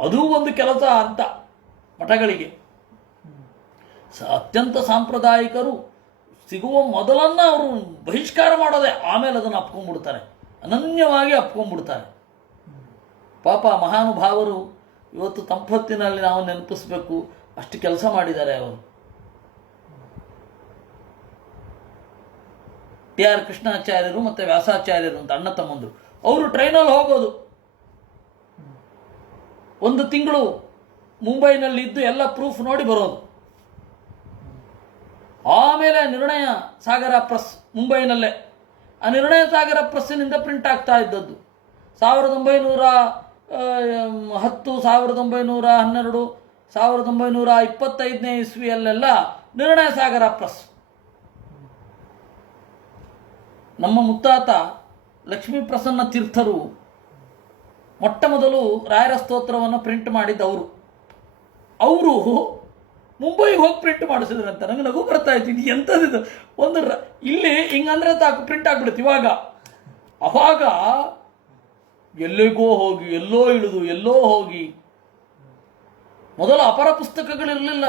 ಅದೂ ಒಂದು ಕೆಲಸ ಅಂತ ಮಠಗಳಿಗೆ. ಅತ್ಯಂತ ಸಾಂಪ್ರದಾಯಿಕರು ಸಿಗುವ ಮೊದಲನ್ನು ಅವರು ಬಹಿಷ್ಕಾರ ಮಾಡೋದೆ, ಆಮೇಲೆ ಅದನ್ನು ಅಪ್ಕೊಂಡ್ಬಿಡ್ತಾರೆ, ಅನನ್ಯವಾಗಿ ಅಪ್ಕೊಂಡ್ಬಿಡ್ತಾರೆ. ಪಾಪ ಮಹಾನುಭಾವರು ಇವತ್ತು ತಂಪತ್ತಿನಲ್ಲಿ ನಾವು ನೆನಪಿಸ್ಬೇಕು, ಅಷ್ಟು ಕೆಲಸ ಮಾಡಿದ್ದಾರೆ ಅವರು. TR ಕೃಷ್ಣಾಚಾರ್ಯರು ಮತ್ತು ವ್ಯಾಸಾಚಾರ್ಯರು ಅಂತ ಅಣ್ಣ ತಮ್ಮಂದರು. ಅವರು ಟ್ರೈನಲ್ಲಿ ಹೋಗೋದು, 1 ತಿಂಗಳು ಮುಂಬೈನಲ್ಲಿ ಇದ್ದು ಎಲ್ಲ ಪ್ರೂಫ್ ನೋಡಿ ಬರೋದು. ಆಮೇಲೆ ನಿರ್ಣಯ ಸಾಗರ ಪ್ರೆಸ್ ಮುಂಬೈನಲ್ಲೇ, ಆ ನಿರ್ಣಯ ಸಾಗರ ಪ್ರೆಸ್ಸಿನಿಂದ ಪ್ರಿಂಟ್ ಆಗ್ತಾ ಇದ್ದದ್ದು 1910, 1912, 1925ನೇ ಇಸ್ವಿಯಲ್ಲೆಲ್ಲ ನಿರ್ಣಯ ಸಾಗರ ಪ್ರೆಸ್. ನಮ್ಮ ಮುತ್ತಾತ ಲಕ್ಷ್ಮೀ ಪ್ರಸನ್ನ ತೀರ್ಥರು ಮೊಟ್ಟ ಮೊದಲು ರಾಯರ ಸ್ತೋತ್ರವನ್ನು ಪ್ರಿಂಟ್ ಮಾಡಿದ್ದವರು. ಅವರು ಮುಂಬೈಗೆ ಹೋಗಿ ಪ್ರಿಂಟ್ ಮಾಡಿಸಿದ್ರಂತ. ನನಗೆ ನಗು ಬರ್ತಾ ಇತ್ತು, ಇದು ಎಂಥದ್ದು ಒಂದು ಇಲ್ಲಿ ಹಿಂಗಂದ್ರೆ ತಾಕು ಪ್ರಿಂಟ್ ಆಗ್ಬಿಡುತ್ತೆ. ಅವಾಗ ಎಲ್ಲಿಗೋ ಹೋಗಿ, ಎಲ್ಲೋ ಇಳಿದು, ಎಲ್ಲೋ ಹೋಗಿ. ಮೊದಲು ಅಪರ ಪುಸ್ತಕಗಳಿರಲಿಲ್ಲ,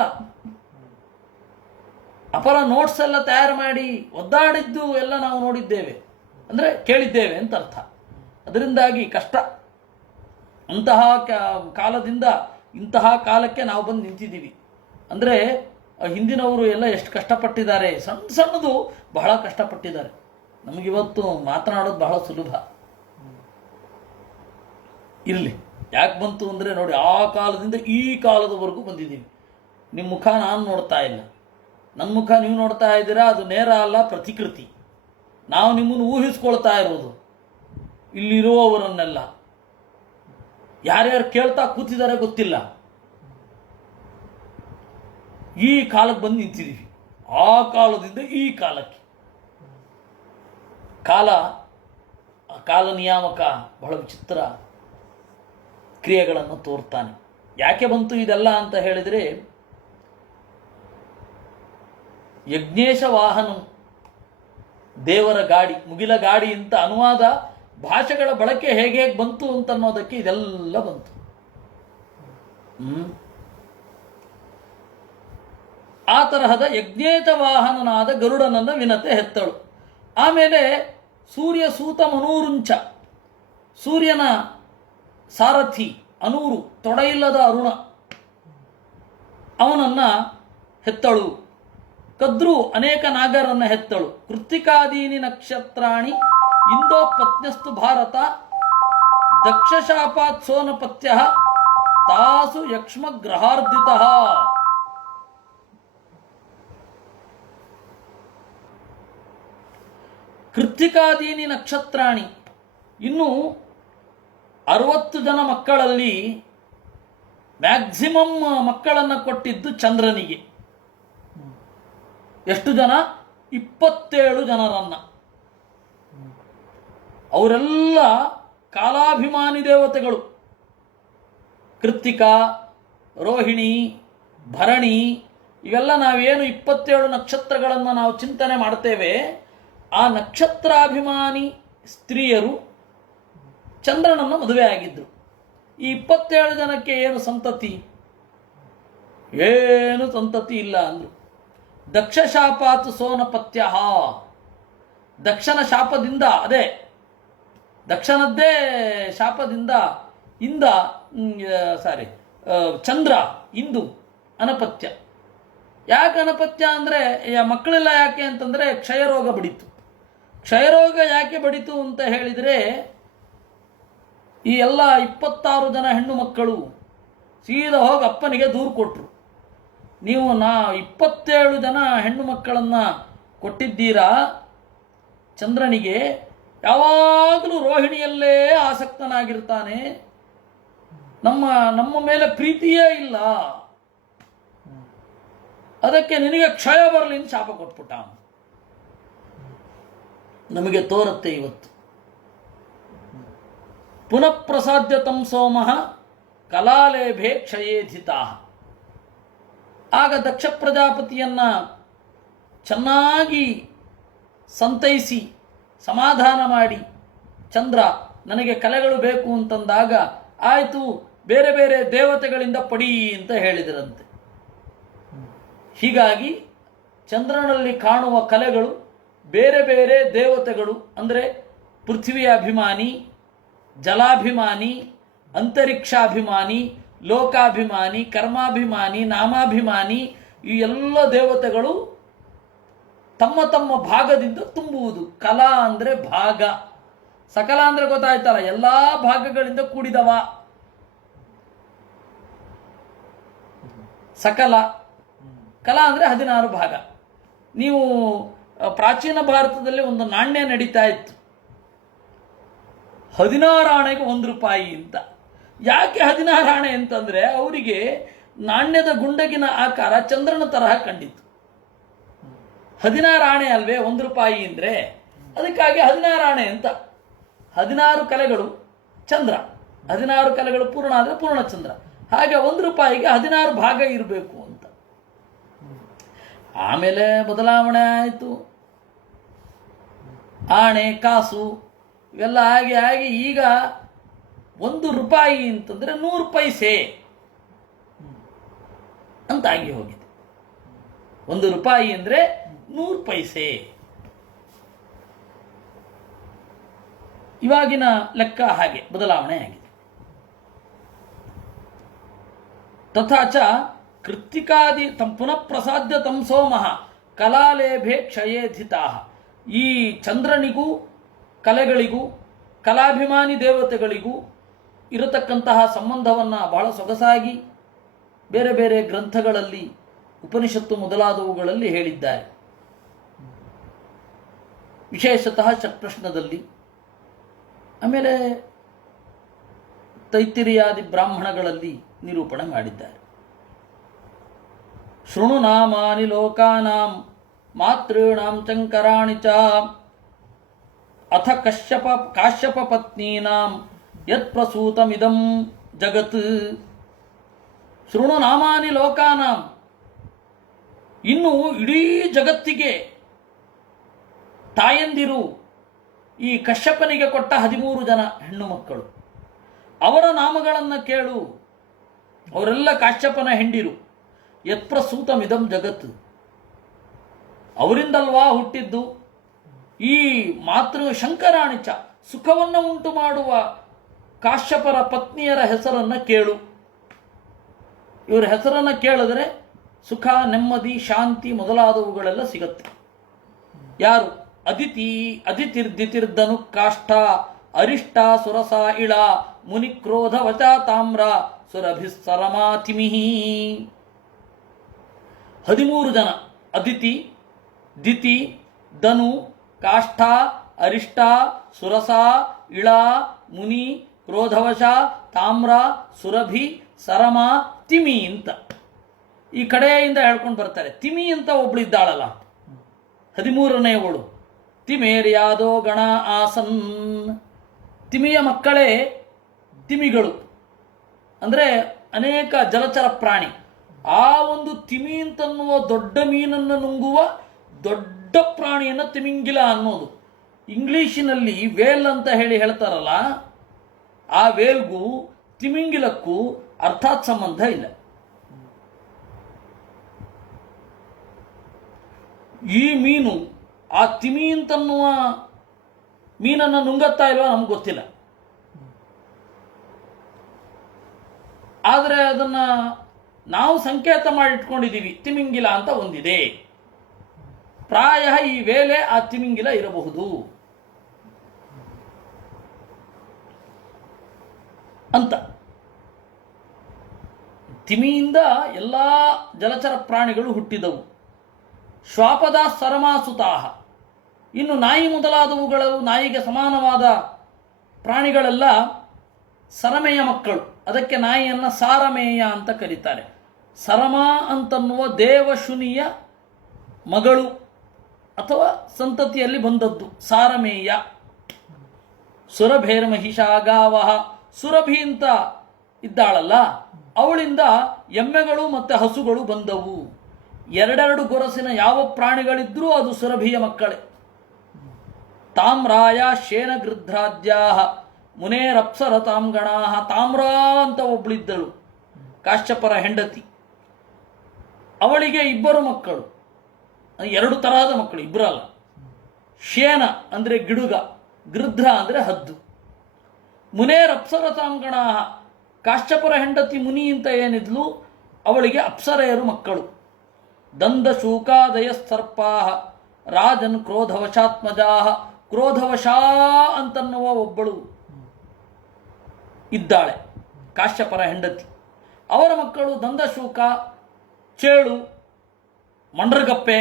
ಅಪರ ನೋಟ್ಸ್ ಎಲ್ಲ ತಯಾರು ಮಾಡಿ ಒದ್ದಾಡಿದ್ದು ಎಲ್ಲ ನಾವು ನೋಡಿದ್ದೇವೆ, ಅಂದರೆ ಕೇಳಿದ್ದೇವೆ ಅಂತ ಅರ್ಥ. ಅದರಿಂದಾಗಿ ಕಷ್ಟ. ಅಂತಹ ಕಾಲದಿಂದ ಇಂತಹ ಕಾಲಕ್ಕೆ ನಾವು ಬಂದು ನಿಂತಿದ್ದೀವಿ. ಅಂದರೆ ಹಿಂದಿನವರು ಎಲ್ಲ ಎಷ್ಟು ಕಷ್ಟಪಟ್ಟಿದ್ದಾರೆ, ಸಣ್ಣದು ಬಹಳ ಕಷ್ಟಪಟ್ಟಿದ್ದಾರೆ. ನಮಗಿವತ್ತು ಮಾತನಾಡೋದು ಬಹಳ ಸುಲಭ. ಇರಲಿ, ಯಾಕೆ ಬಂತು ಅಂದರೆ ನೋಡಿ, ಆ ಕಾಲದಿಂದ ಈ ಕಾಲದವರೆಗೂ ಬಂದಿದ್ದೀವಿ. ನಿಮ್ಮ ಮುಖ ನಾನು ನೋಡ್ತಾ ಇಲ್ಲ, ನನ್ನ ಮುಖ ನೀವು ನೋಡ್ತಾ ಇದ್ದೀರಾ. ಅದು ನೇರ ಅಲ್ಲ, ಪ್ರತಿಕೃತಿ. ನಾವು ನಿಮ್ಮನ್ನು ಊಹಿಸ್ಕೊಳ್ತಾ ಇರೋದು ಇಲ್ಲಿರುವವರನ್ನೆಲ್ಲ. ಯಾರ್ಯಾರು ಕೇಳ್ತಾ ಕೂತಿದ್ದಾರೆ ಗೊತ್ತಿಲ್ಲ. ಈ ಕಾಲಕ್ಕೆ ಬಂದು ನಿಂತಿದ್ದೀವಿ. ಆ ಕಾಲದಿಂದ ಈ ಕಾಲಕ್ಕೆ ಕಾಲ ನಿಯಾಮಕ ಬಹಳ ವಿಚಿತ್ರ ಕ್ರಿಯೆಗಳನ್ನು ತೋರ್ತಾನೆ. ಯಾಕೆ ಬಂತು ಇದೆಲ್ಲ ಅಂತ ಹೇಳಿದರೆ, ಯಜ್ಞೇಶ ವಾಹನ ದೇವರ ಗಾಡಿ, ಮುಗಿಲ ಗಾಡಿ ಅಂತ ಅನುವಾದ ಭಾಷೆಗಳ ಬಳಕೆ ಹೇಗೆ ಬಂತು ಅಂತ ಅನ್ನೋದಕ್ಕೆ ಇದೆಲ್ಲ ಬಂತು. ಆ ತರಹದ ಯಜ್ಞೇಶ ವಾಹನನಾದ ಗರುಡನನ್ನ ವಿನತೆ ಹೆತ್ತಳು. ಆಮೇಲೆ ಸೂರ್ಯ ಸೂತ ಮನೂರುಂಚ, ಸೂರ್ಯನ ಸಾರಥಿ ಅನೂರು, ತೊಡೆಯಿಲ್ಲದ ಅರುಣ, ಅವನನ್ನ ಹೆತ್ತಳು. ಕದ್ರು ಅನೇಕ ನಾಗರನ್ನ ಹೆತ್ತಳು. ಕೃತ್ತಿಕಾದೀನಿ ನಕ್ಷತ್ರಾಣಿ ಇಂದೋ ಪತ್ನ್ಯಸ್ತು ಭಾರತ ದಕ್ಷಶಾಪಾತ್ ಸೋನಪತ್ಯ ತಾಸು ಯಕ್ಷ್ಮ ಗ್ರಹಾರ್ಧಿತ. ಕೃತ್ತಿಕಾದೀನಿ ನಕ್ಷತ್ರಾಣಿ, ಇನ್ನು 60 ಜನ ಮಕ್ಕಳಲ್ಲಿ ಮ್ಯಾಕ್ಸಿಮಮ್ ಮಕ್ಕಳನ್ನು ಕೊಟ್ಟಿದ್ದು ಚಂದ್ರನಿಗೆ. ಎಷ್ಟು ಜನ? 27 ಜನರನ್ನ. ಅವರೆಲ್ಲ ಕಾಲಾಭಿಮಾನಿ ದೇವತೆಗಳು. ಕೃತ್ತಿಕಾ, ರೋಹಿಣಿ, ಭರಣಿ, ಇವೆಲ್ಲ ನಾವೇನು 27 ನಕ್ಷತ್ರಗಳನ್ನು ನಾವು ಚಿಂತನೆ ಮಾಡ್ತೇವೆ, ಆ ನಕ್ಷತ್ರಾಭಿಮಾನಿ ಸ್ತ್ರೀಯರು ಚಂದ್ರನನ್ನು ಮದುವೆ ಆಗಿದ್ರು. ಈ 27 ಜನಕ್ಕೆ ಏನು ಸಂತತಿ? ಏನು ಸಂತತಿ ಇಲ್ಲ ಅಂದ್ರು. ದಕ್ಷಶಾಪಾತ್ ಸೋನಪತ್ಯ, ದಕ್ಷನ ಶಾಪದಿಂದ, ಅದೇ ದಕ್ಷನದ್ದೇ ಶಾಪದಿಂದ ಚಂದ್ರ ಇಂದು ಅನಪತ್ಯ. ಯಾಕೆ ಅನಪತ್ಯ ಅಂದರೆ, ಮಕ್ಕಳಿಲ್ಲ. ಯಾಕೆ ಅಂತಂದರೆ ಕ್ಷಯರೋಗ ಬಡಿತು. ಕ್ಷಯರೋಗ ಯಾಕೆ ಬಡಿತು ಅಂತ ಹೇಳಿದರೆ, ಈ ಎಲ್ಲ 26 ಜನ ಹೆಣ್ಣು ಮಕ್ಕಳು ಸೀದಾ ಹೋಗಿ ಅಪ್ಪನಿಗೆ ದೂರು ಕೊಟ್ಟರು. ನೀವು 27 ಜನ ಹೆಣ್ಣು ಮಕ್ಕಳನ್ನು ಕೊಟ್ಟಿದ್ದೀರಾ ಚಂದ್ರನಿಗೆ, ಯಾವಾಗಲೂ ರೋಹಿಣಿಯಲ್ಲೇ ಆಸಕ್ತನಾಗಿರ್ತಾನೆ, ನಮ್ಮ ಮೇಲೆ ಪ್ರೀತಿಯೇ ಇಲ್ಲ, ಅದಕ್ಕೆ ನಿನಗೆ ಕ್ಷಯ ಬರಲಿ ಅಂತ ಶಾಪ ಕೊಟ್ಬಿಟ್ಟ. ನಮಗೆ ತೋರುತ್ತೆ ಇವತ್ತು. ಪುನಃ ಪ್ರಸಾದ್ಯತಂ ಸೋಮಃ ಕಲಾಲೇಭೆ ಕ್ಷಯೇಧಿತಾ. ಆಗ ದಕ್ಷ ಪ್ರಜಾಪತಿಯನ್ನ ಚೆನ್ನಾಗಿ ಸಂತೈಸಿ ಸಮಾಧಾನ ಮಾಡಿ, ಚಂದ್ರ ನನಗೆ ಕಲೆಗಳು ಬೇಕು ಅಂತಂದಾಗ, ಆಯಿತು ಬೇರೆ ಬೇರೆ ದೇವತೆಗಳಿಂದ ಪಡಿ ಅಂತ ಹೇಳಿದರಂತೆ. ಹೀಗಾಗಿ ಚಂದ್ರನಲ್ಲಿ ಕಾಣುವ ಕಲೆಗಳು ಬೇರೆ ಬೇರೆ ದೇವತೆಗಳು, ಅಂದರೆ ಪೃಥ್ವಿಯ ಅಭಿಮಾನಿ, ಜಲಾಭಿಮಾನಿ, ಅಂತರಿಕ್ಷಾಭಿಮಾನಿ, ಲೋಕಾಭಿಮಾನಿ, ಕರ್ಮಾಭಿಮಾನಿ, ನಾಮಾಭಿಮಾನಿ, ಈ ಎಲ್ಲ ದೇವತೆಗಳು ತಮ್ಮ ತಮ್ಮ ಭಾಗದಿಂದ ತುಂಬುವುದು. ಕಲಾ ಅಂದರೆ ಭಾಗ, ಸಕಲ ಅಂದರೆ ಗೊತ್ತಾಯ್ತಲ್ಲ, ಎಲ್ಲ ಭಾಗಗಳಿಂದ ಕೂಡಿದವ ಸಕಲ. ಕಲಾ ಅಂದರೆ 16 ಭಾಗ. ನೀವು ಪ್ರಾಚೀನ ಭಾರತದಲ್ಲಿ ಒಂದು ನಾಣ್ಯ ನಡೀತಾ ಇತ್ತು, 16 ಆಣೆಗೆ 1 ರೂಪಾಯಿ ಅಂತ. ಯಾಕೆ 16 ಆಣೆ ಅಂತಂದ್ರೆ, ಅವರಿಗೆ ನಾಣ್ಯದ ಗುಂಡಗಿನ ಆಕಾರ ಚಂದ್ರನ ತರಹ ಕಂಡಿತ್ತು. 16 ಆಣೆ ಅಲ್ವೇ 1 ರೂಪಾಯಿ ಅಂದ್ರೆ, ಅದಕ್ಕಾಗಿ 16 ಆಣೆ ಅಂತ. 16 ಕಲೆಗಳು ಚಂದ್ರ, 16 ಕಲೆಗಳು ಪೂರ್ಣ ಆದರೆ ಪೂರ್ಣ ಚಂದ್ರ. ಹಾಗೆ 1 ರೂಪಾಯಿಗೆ 16 ಭಾಗ ಇರಬೇಕು ಅಂತ. ಆಮೇಲೆ ಬದಲಾವಣೆ ಆಯಿತು. ಆಣೆ, ಕಾಸು ಇವೆಲ್ಲ ಆಗಿ ಈಗ 1 ರೂಪಾಯಿ ಅಂತಂದ್ರೆ 100 ಪೈಸೆ ಅಂತಾಗಿ ಹೋಗಿದೆ. 1 ರೂಪಾಯಿ ಅಂದ್ರೆ 100 ಪೈಸೆ. ಇವಾಗಿನ ಲೆಕ್ಕ ಹಾಗೆ ಬದಲಾವಣೆ ಆಗಿದೆ. ತಥಾಚ ಕೃತ್ತಿಕಾದಿ ಪುನಃ ಪ್ರಸಾದ್ಯ ತಂ ಸೋಮಃ ಕಲಾಲೇಭೆ ಕ್ಷಯೇಧಿತಾ. ಈ ಚಂದ್ರನಿಗೂ ಕಲೆಗಳಿಗೂ ಕಲಾಭಿಮಾನಿ ದೇವತೆಗಳಿಗೂ ಇರತಕ್ಕಂತಹ ಸಂಬಂಧವನ್ನು ಬಹಳ ಸೊಗಸಾಗಿ ಬೇರೆ ಬೇರೆ ಗ್ರಂಥಗಳಲ್ಲಿ, ಉಪನಿಷತ್ತು ಮೊದಲಾದವುಗಳಲ್ಲಿ ಹೇಳಿದ್ದಾರೆ. ವಿಶೇಷತಃ ಷಟ್ಪ್ರಶ್ನದಲ್ಲಿ, ಆಮೇಲೆ ತೈತ್ತಿರಿಯಾದಿ ಬ್ರಾಹ್ಮಣಗಳಲ್ಲಿ ನಿರೂಪಣೆ ಮಾಡಿದ್ದಾರೆ. ಶೃಣು ನಾಮಾನಿ ಲೋಕಾನಾಂ ಮಾತॄಣಾಂ ಚಂಕರಾಣಿ ಚ ಅಥ ಕಾಶ್ಯಪ ಪತ್ನೀನಾಂ ಯತ್ ಪ್ರಸೂತಮಿದಂ ಜಗತ್ ಶೃಣು ನಾಮಾನಿ ಲೋಕಾನಾಂ. ಇನ್ನು ಇಡೀ ಜಗತ್ತಿಗೆ ತಾಯಂದಿರು ಈ ಕಶ್ಯಪನಿಗೆ ಕೊಟ್ಟ 13 ಜನ ಹೆಣ್ಣು ಮಕ್ಕಳು, ಅವರ ನಾಮಗಳನ್ನು ಕೇಳು. ಅವರೆಲ್ಲ ಕಾಶ್ಯಪನ ಹೆಂಡಿರು. ಯತ್ಪ್ರಸೂತಮಿದಂ ಜಗತ್, ಅವರಿಂದಲ್ವಾ ಹುಟ್ಟಿದ್ದು. ಈ ಮಾತೃ ಶಂಕರಾಣಿಚ, ಸುಖವನ್ನು ಉಂಟು ಮಾಡುವ ಕಾಶ್ಯಪರ ಪತ್ನಿಯರ ಹೆಸರನ್ನು ಕೇಳು. ಇವರ ಹೆಸರನ್ನು ಕೇಳಿದ್ರೆ ಸುಖ, ನೆಮ್ಮದಿ, ಶಾಂತಿ ಮೊದಲಾದವುಗಳೆಲ್ಲ ಸಿಗತ್ತೆ. ಯಾರು? ಅದಿತಿರ್ದಿತಿರ್ಧನು ಕಾಷ್ಠ ಅರಿಷ್ಟ ಸುರಸ ಇಳ ಮುನಿಕ್ರೋಧ ವಚ ತಾಮ್ರ ಸುರಭಿಸ್ಸರಮಾತಿಮಿಹಿ. 13 ಜನ: ಅದಿತಿ, ದಿತಿ, ಧನು, ಕಾಷ್ಠ, ಅರಿಷ್ಟ, ಸುರಸ, ಇಳ, ಮುನಿ, ಕ್ರೋಧವಶ, ತಾಮ್ರ, ಸುರಭಿ, ಸರಮ, ತಿಮಿ ಅಂತ ಈ ಕಡೆಯಿಂದ ಹೇಳ್ಕೊಂಡು ಬರ್ತಾರೆ. ತಿಮಿ ಅಂತ ಒಬ್ಳು ಇದ್ದಾಳಲ್ಲ, 13ನೇವಳು. ತಿಮೇರ್ಯಾದೋ ಗಣ ಆಸನ್. ತಿಮಿಯ ಮಕ್ಕಳೇ ತಿಮಿಗಳು, ಅಂದರೆ ಅನೇಕ ಜಲಚರ ಪ್ರಾಣಿ. ಆ ಒಂದು ತಿಮಿ ಅಂತನ್ನುವ ದೊಡ್ಡ ಮೀನನ್ನು ನುಂಗುವ ದೊಡ್ಡ ಪ್ರಾಣಿಯನ್ನು ತಿಮಿಂಗಿಲ ಅನ್ನೋದು. ಇಂಗ್ಲಿಷಿನಲ್ಲಿ ವೇಲ್ ಅಂತ ಹೇಳ್ತಾರಲ್ಲ, ಆ ವೇಲ್ಗೂ ತಿಮಿಂಗಿಲಕ್ಕೂ ಅರ್ಥಾತ್ ಸಂಬಂಧ ಇಲ್ಲ. ಈ ಮೀನು ಆ ತಿಮಿ ಅಂತನ್ನುವ ಮೀನನ್ನು ನುಂಗತ್ತಾ ಇಲ್ವಾ ನಮ್ಗೆ ಗೊತ್ತಿಲ್ಲ. ಆದರೆ ಅದನ್ನು ನಾವು ಸಂಕೇತ ಮಾಡಿಟ್ಕೊಂಡಿದ್ದೀವಿ, ತಿಮಿಂಗಿಲ ಅಂತ ಒಂದಿದೆ. ಪ್ರಾಯ ಈ ವೇಳೆ ಆ ತಿಮಿಂಗಿಲ ಇರಬಹುದು ಅಂತ. ತಿಮಿಯಿಂದ ಎಲ್ಲ ಜಲಚರ ಪ್ರಾಣಿಗಳು ಹುಟ್ಟಿದವು. ಶ್ವಾಪದ ಸರಮಾಸುತಾಹ. ಇನ್ನು ನಾಯಿ ಮೊದಲಾದವುಗಳು, ನಾಯಿಗೆ ಸಮಾನವಾದ ಪ್ರಾಣಿಗಳೆಲ್ಲ ಸರಮೆಯ ಮಕ್ಕಳು. ಅದಕ್ಕೆ ನಾಯಿಯನ್ನು ಸಾರಮೇಯ ಅಂತ ಕರೀತಾರೆ. ಸರಮ ಅಂತನ್ನುವ ದೇವಶುನಿಯ ಮಗಳು ಅಥವಾ ಸಂತತಿಯಲ್ಲಿ ಬಂದದ್ದು ಸಾರಮೇಯ. ಸುರಭೇರ್ ಮಹಿಷಾಗಾವಹ. ಸುರಭಿ ಅಂತ ಇದ್ದಾಳಲ್ಲ, ಅವಳಿಂದ ಎಮ್ಮೆಗಳು ಮತ್ತು ಹಸುಗಳು ಬಂದವು. 2 ಗೊರಸಿನ ಯಾವ ಪ್ರಾಣಿಗಳಿದ್ರೂ ಅದು ಸುರಭಿಯ ಮಕ್ಕಳೇ. ತಾಮ್ರಾಯ ಶೇನ ಗೃಧ್ರಾದ್ಯಾ ಮುನೇರಪ್ಸರತಾಂ ಗಣಾ. ತಾಮ್ರ ಅಂತ ಒಬ್ಳಿದ್ದಳು, ಕಾಶ್ಯಪರ ಹೆಂಡತಿ. ಅವಳಿಗೆ 2 ಮಕ್ಕಳು, 2 ತರಹದ ಮಕ್ಕಳು, ಇಬ್ಬರಲ್ಲ. ಶೇನ ಅಂದರೆ ಗಿಡುಗ, ಗೃಧ್ರ ಅಂದರೆ ಹದ್ದು. ಮುನೇರಪ್ಸರತಾಂ ಗಣಾ. ಕಾಶ್ಯಪರ ಹೆಂಡತಿ ಮುನಿ ಅಂತ ಏನಿದ್ಲು, ಅವಳಿಗೆ ಅಪ್ಸರೆಯರು ಮಕ್ಕಳು. ದಂದಶೂಕಾದಯ ಸರ್ಪಾ ರಾಜನ್ ಕ್ರೋಧವಶಾತ್ಮಜಾ. ಕ್ರೋಧವಶಾ ಅಂತನ್ನುವ ಒಬ್ಬಳು ಇದ್ದಾಳೆ, ಕಾಶ್ಯಪರ ಹೆಂಡತಿ. ಅವರ ಮಕ್ಕಳು ದಂದಶೂಕ, ಚೇಳು, ಮಂಡ್ರಗಪ್ಪೆ,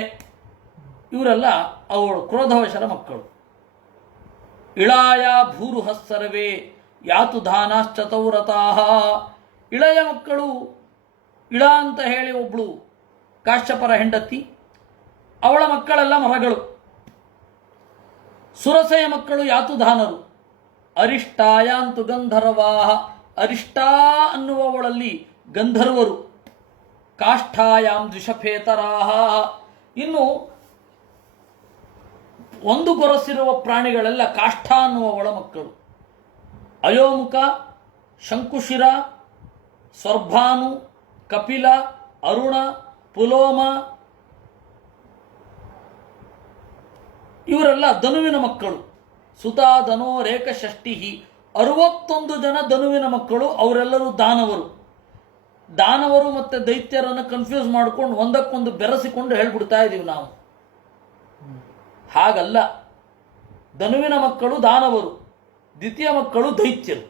ಇವರೆಲ್ಲ ಅವಳು ಕ್ರೋಧವಶರ ಮಕ್ಕಳು. ಇಳಾಯ ಭೂರುಹಸ್ಸರ್ವೇ ಯಾತು ಧಾನಾಶ್ಚತೌರತಾಹ. ಇಳೆಯ ಮಕ್ಕಳು ಇಳ ಅಂತ ಹೇಳಿ ಒಬ್ಳು ಕಾಶ್ಯಪರ ಹೆಂಡತಿ, ಅವಳ ಮಕ್ಕಳೆಲ್ಲ ಮರಗಳು. ಸುರಸೆಯ ಮಕ್ಕಳು ಯಾತುಧಾನರು. ಅರಿಷ್ಟಾಯಾಂತು ಗಂಧರ್ವಾಹ. ಅರಿಷ್ಟ ಅನ್ನುವವಳಲ್ಲಿ ಗಂಧರ್ವರು. ಕಾಷ್ಠಾಯಾಂ ದ್ವಿಷಫೇತರಾಹ. ಇನ್ನು 1 ಗೊರಸಿರುವ ಪ್ರಾಣಿಗಳೆಲ್ಲ ಕಾಷ್ಠ ಅನ್ನುವವಳ ಮಕ್ಕಳು. ಅಯೋಮುಖ, ಶಂಕುಶಿರ, ಸ್ವರ್ಭಾನು, ಕಪಿಲ, ಅರುಣ, ಪುಲೋಮ, ಇವರೆಲ್ಲ ಧನುವಿನ ಮಕ್ಕಳು. ಸುತ ಧನೋ ರೇಖ ಷಷ್ಠಿ. 61 ಜನ ಧನುವಿನ ಮಕ್ಕಳು. ಅವರೆಲ್ಲರೂ ದಾನವರು. ದಾನವರು ಮತ್ತು ದೈತ್ಯರನ್ನು ಕನ್ಫ್ಯೂಸ್ ಮಾಡಿಕೊಂಡು ಒಂದಕ್ಕೊಂದು ಬೆರೆಸಿಕೊಂಡು ಹೇಳ್ಬಿಡ್ತಾ ಇದ್ದೀವಿ ನಾವು. ಹಾಗಲ್ಲ, ಧನುವಿನ ಮಕ್ಕಳು ದಾನವರು, ದ್ವಿತೀಯ ಮಕ್ಕಳು ದೈತ್ಯರು.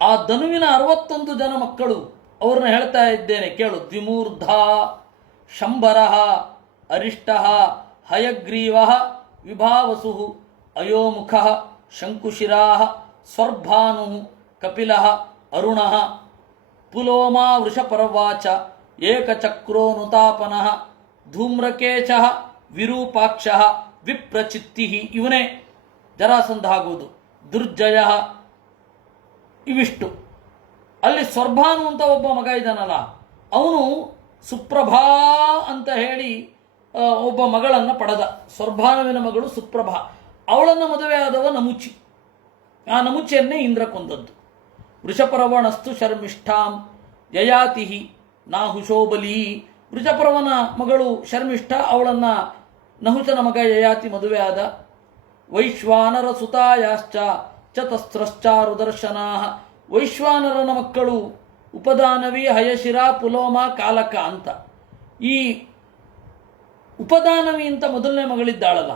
ಆ ಧನುವಿನ 61 ಜನ ಮಕ್ಕಳು, ಅವ್ರನ್ನ ಹೇಳ್ತಾ ಇದ್ದೇನೆ ಕೇಳು. ದ್ವಿಮೂರ್ಧ, ಶಂಬರ, ಅರಿಷ್ಟ, ಹಯಗ್ರೀವ, ವಿಭಾವಸು, ಅಯೋಮುಖ, ಶಂಕುಶಿರಾ, ಸ್ವರ್ಭಾನು, ಕಪಿಲ, ಅರುಣ, ಪುಲೋಮ, ವೃಷಪರ್ವಾಚ, ಏಕಚಕ್ರೋನುತಾಪನಃ ಧೂಮ್ರಕೇಶಃ ವಿರೂಪಾಕ್ಷಃ ವಿಪ್ರಚಿತ್ತಿ, ಇವನೇ ಜರಾಸಂಧ ಆಗುವುದು. ದುರ್ಜಯ, ಇವಿಷ್ಟು. ಅಲ್ಲಿ ಸ್ವರ್ಭಾನು ಅಂತ ಒಬ್ಬ ಮಗ ಇದ್ದಾನಲ್ಲ, ಅವನು ಸುಪ್ರಭಾ ಅಂತ ಹೇಳಿ ಒಬ್ಬ ಮಗಳನ್ನು ಪಡೆದ. ಸ್ವರ್ಭಾನುವಿನ ಮಗಳು ಸುಪ್ರಭಾ, ಅವಳನ್ನು ಮದುವೆ ಆದವ ನಮುಚಿ. ಆ ನಮುಚಿಯನ್ನೇ ಇಂದ್ರ ಕೊಂದದ್ದು. ವೃಷಪರವಣಸ್ತು ಶರ್ಮಿಷ್ಠಾಂ ಯಯಾತಿ ನಾಹುಶೋಬಲಿ. ವೃಷಪರವನ ಮಗಳು ಶರ್ಮಿಷ್ಠ, ಅವಳನ್ನು ನಹುಶನ ಮಗ ಯಯಾತಿ ಮದುವೆ ಆದ. ವೈಶ್ವಾನರ ಸುತಾಯಾಶ್ಚ ಚತಸ್ರಶ್ಚಾರುದರ್ಶನಾ. ವೈಶ್ವಾನರನ ಮಕ್ಕಳು ಉಪದಾನವಿ, ಹಯಶಿರ, ಪುಲೋಮ, ಕಾಲಕ ಅಂತ. ಈ ಉಪದಾನವಿ ಅಂತ ಮೊದಲನೇ ಮಗಳಿದ್ದಾಳಲ್ಲ,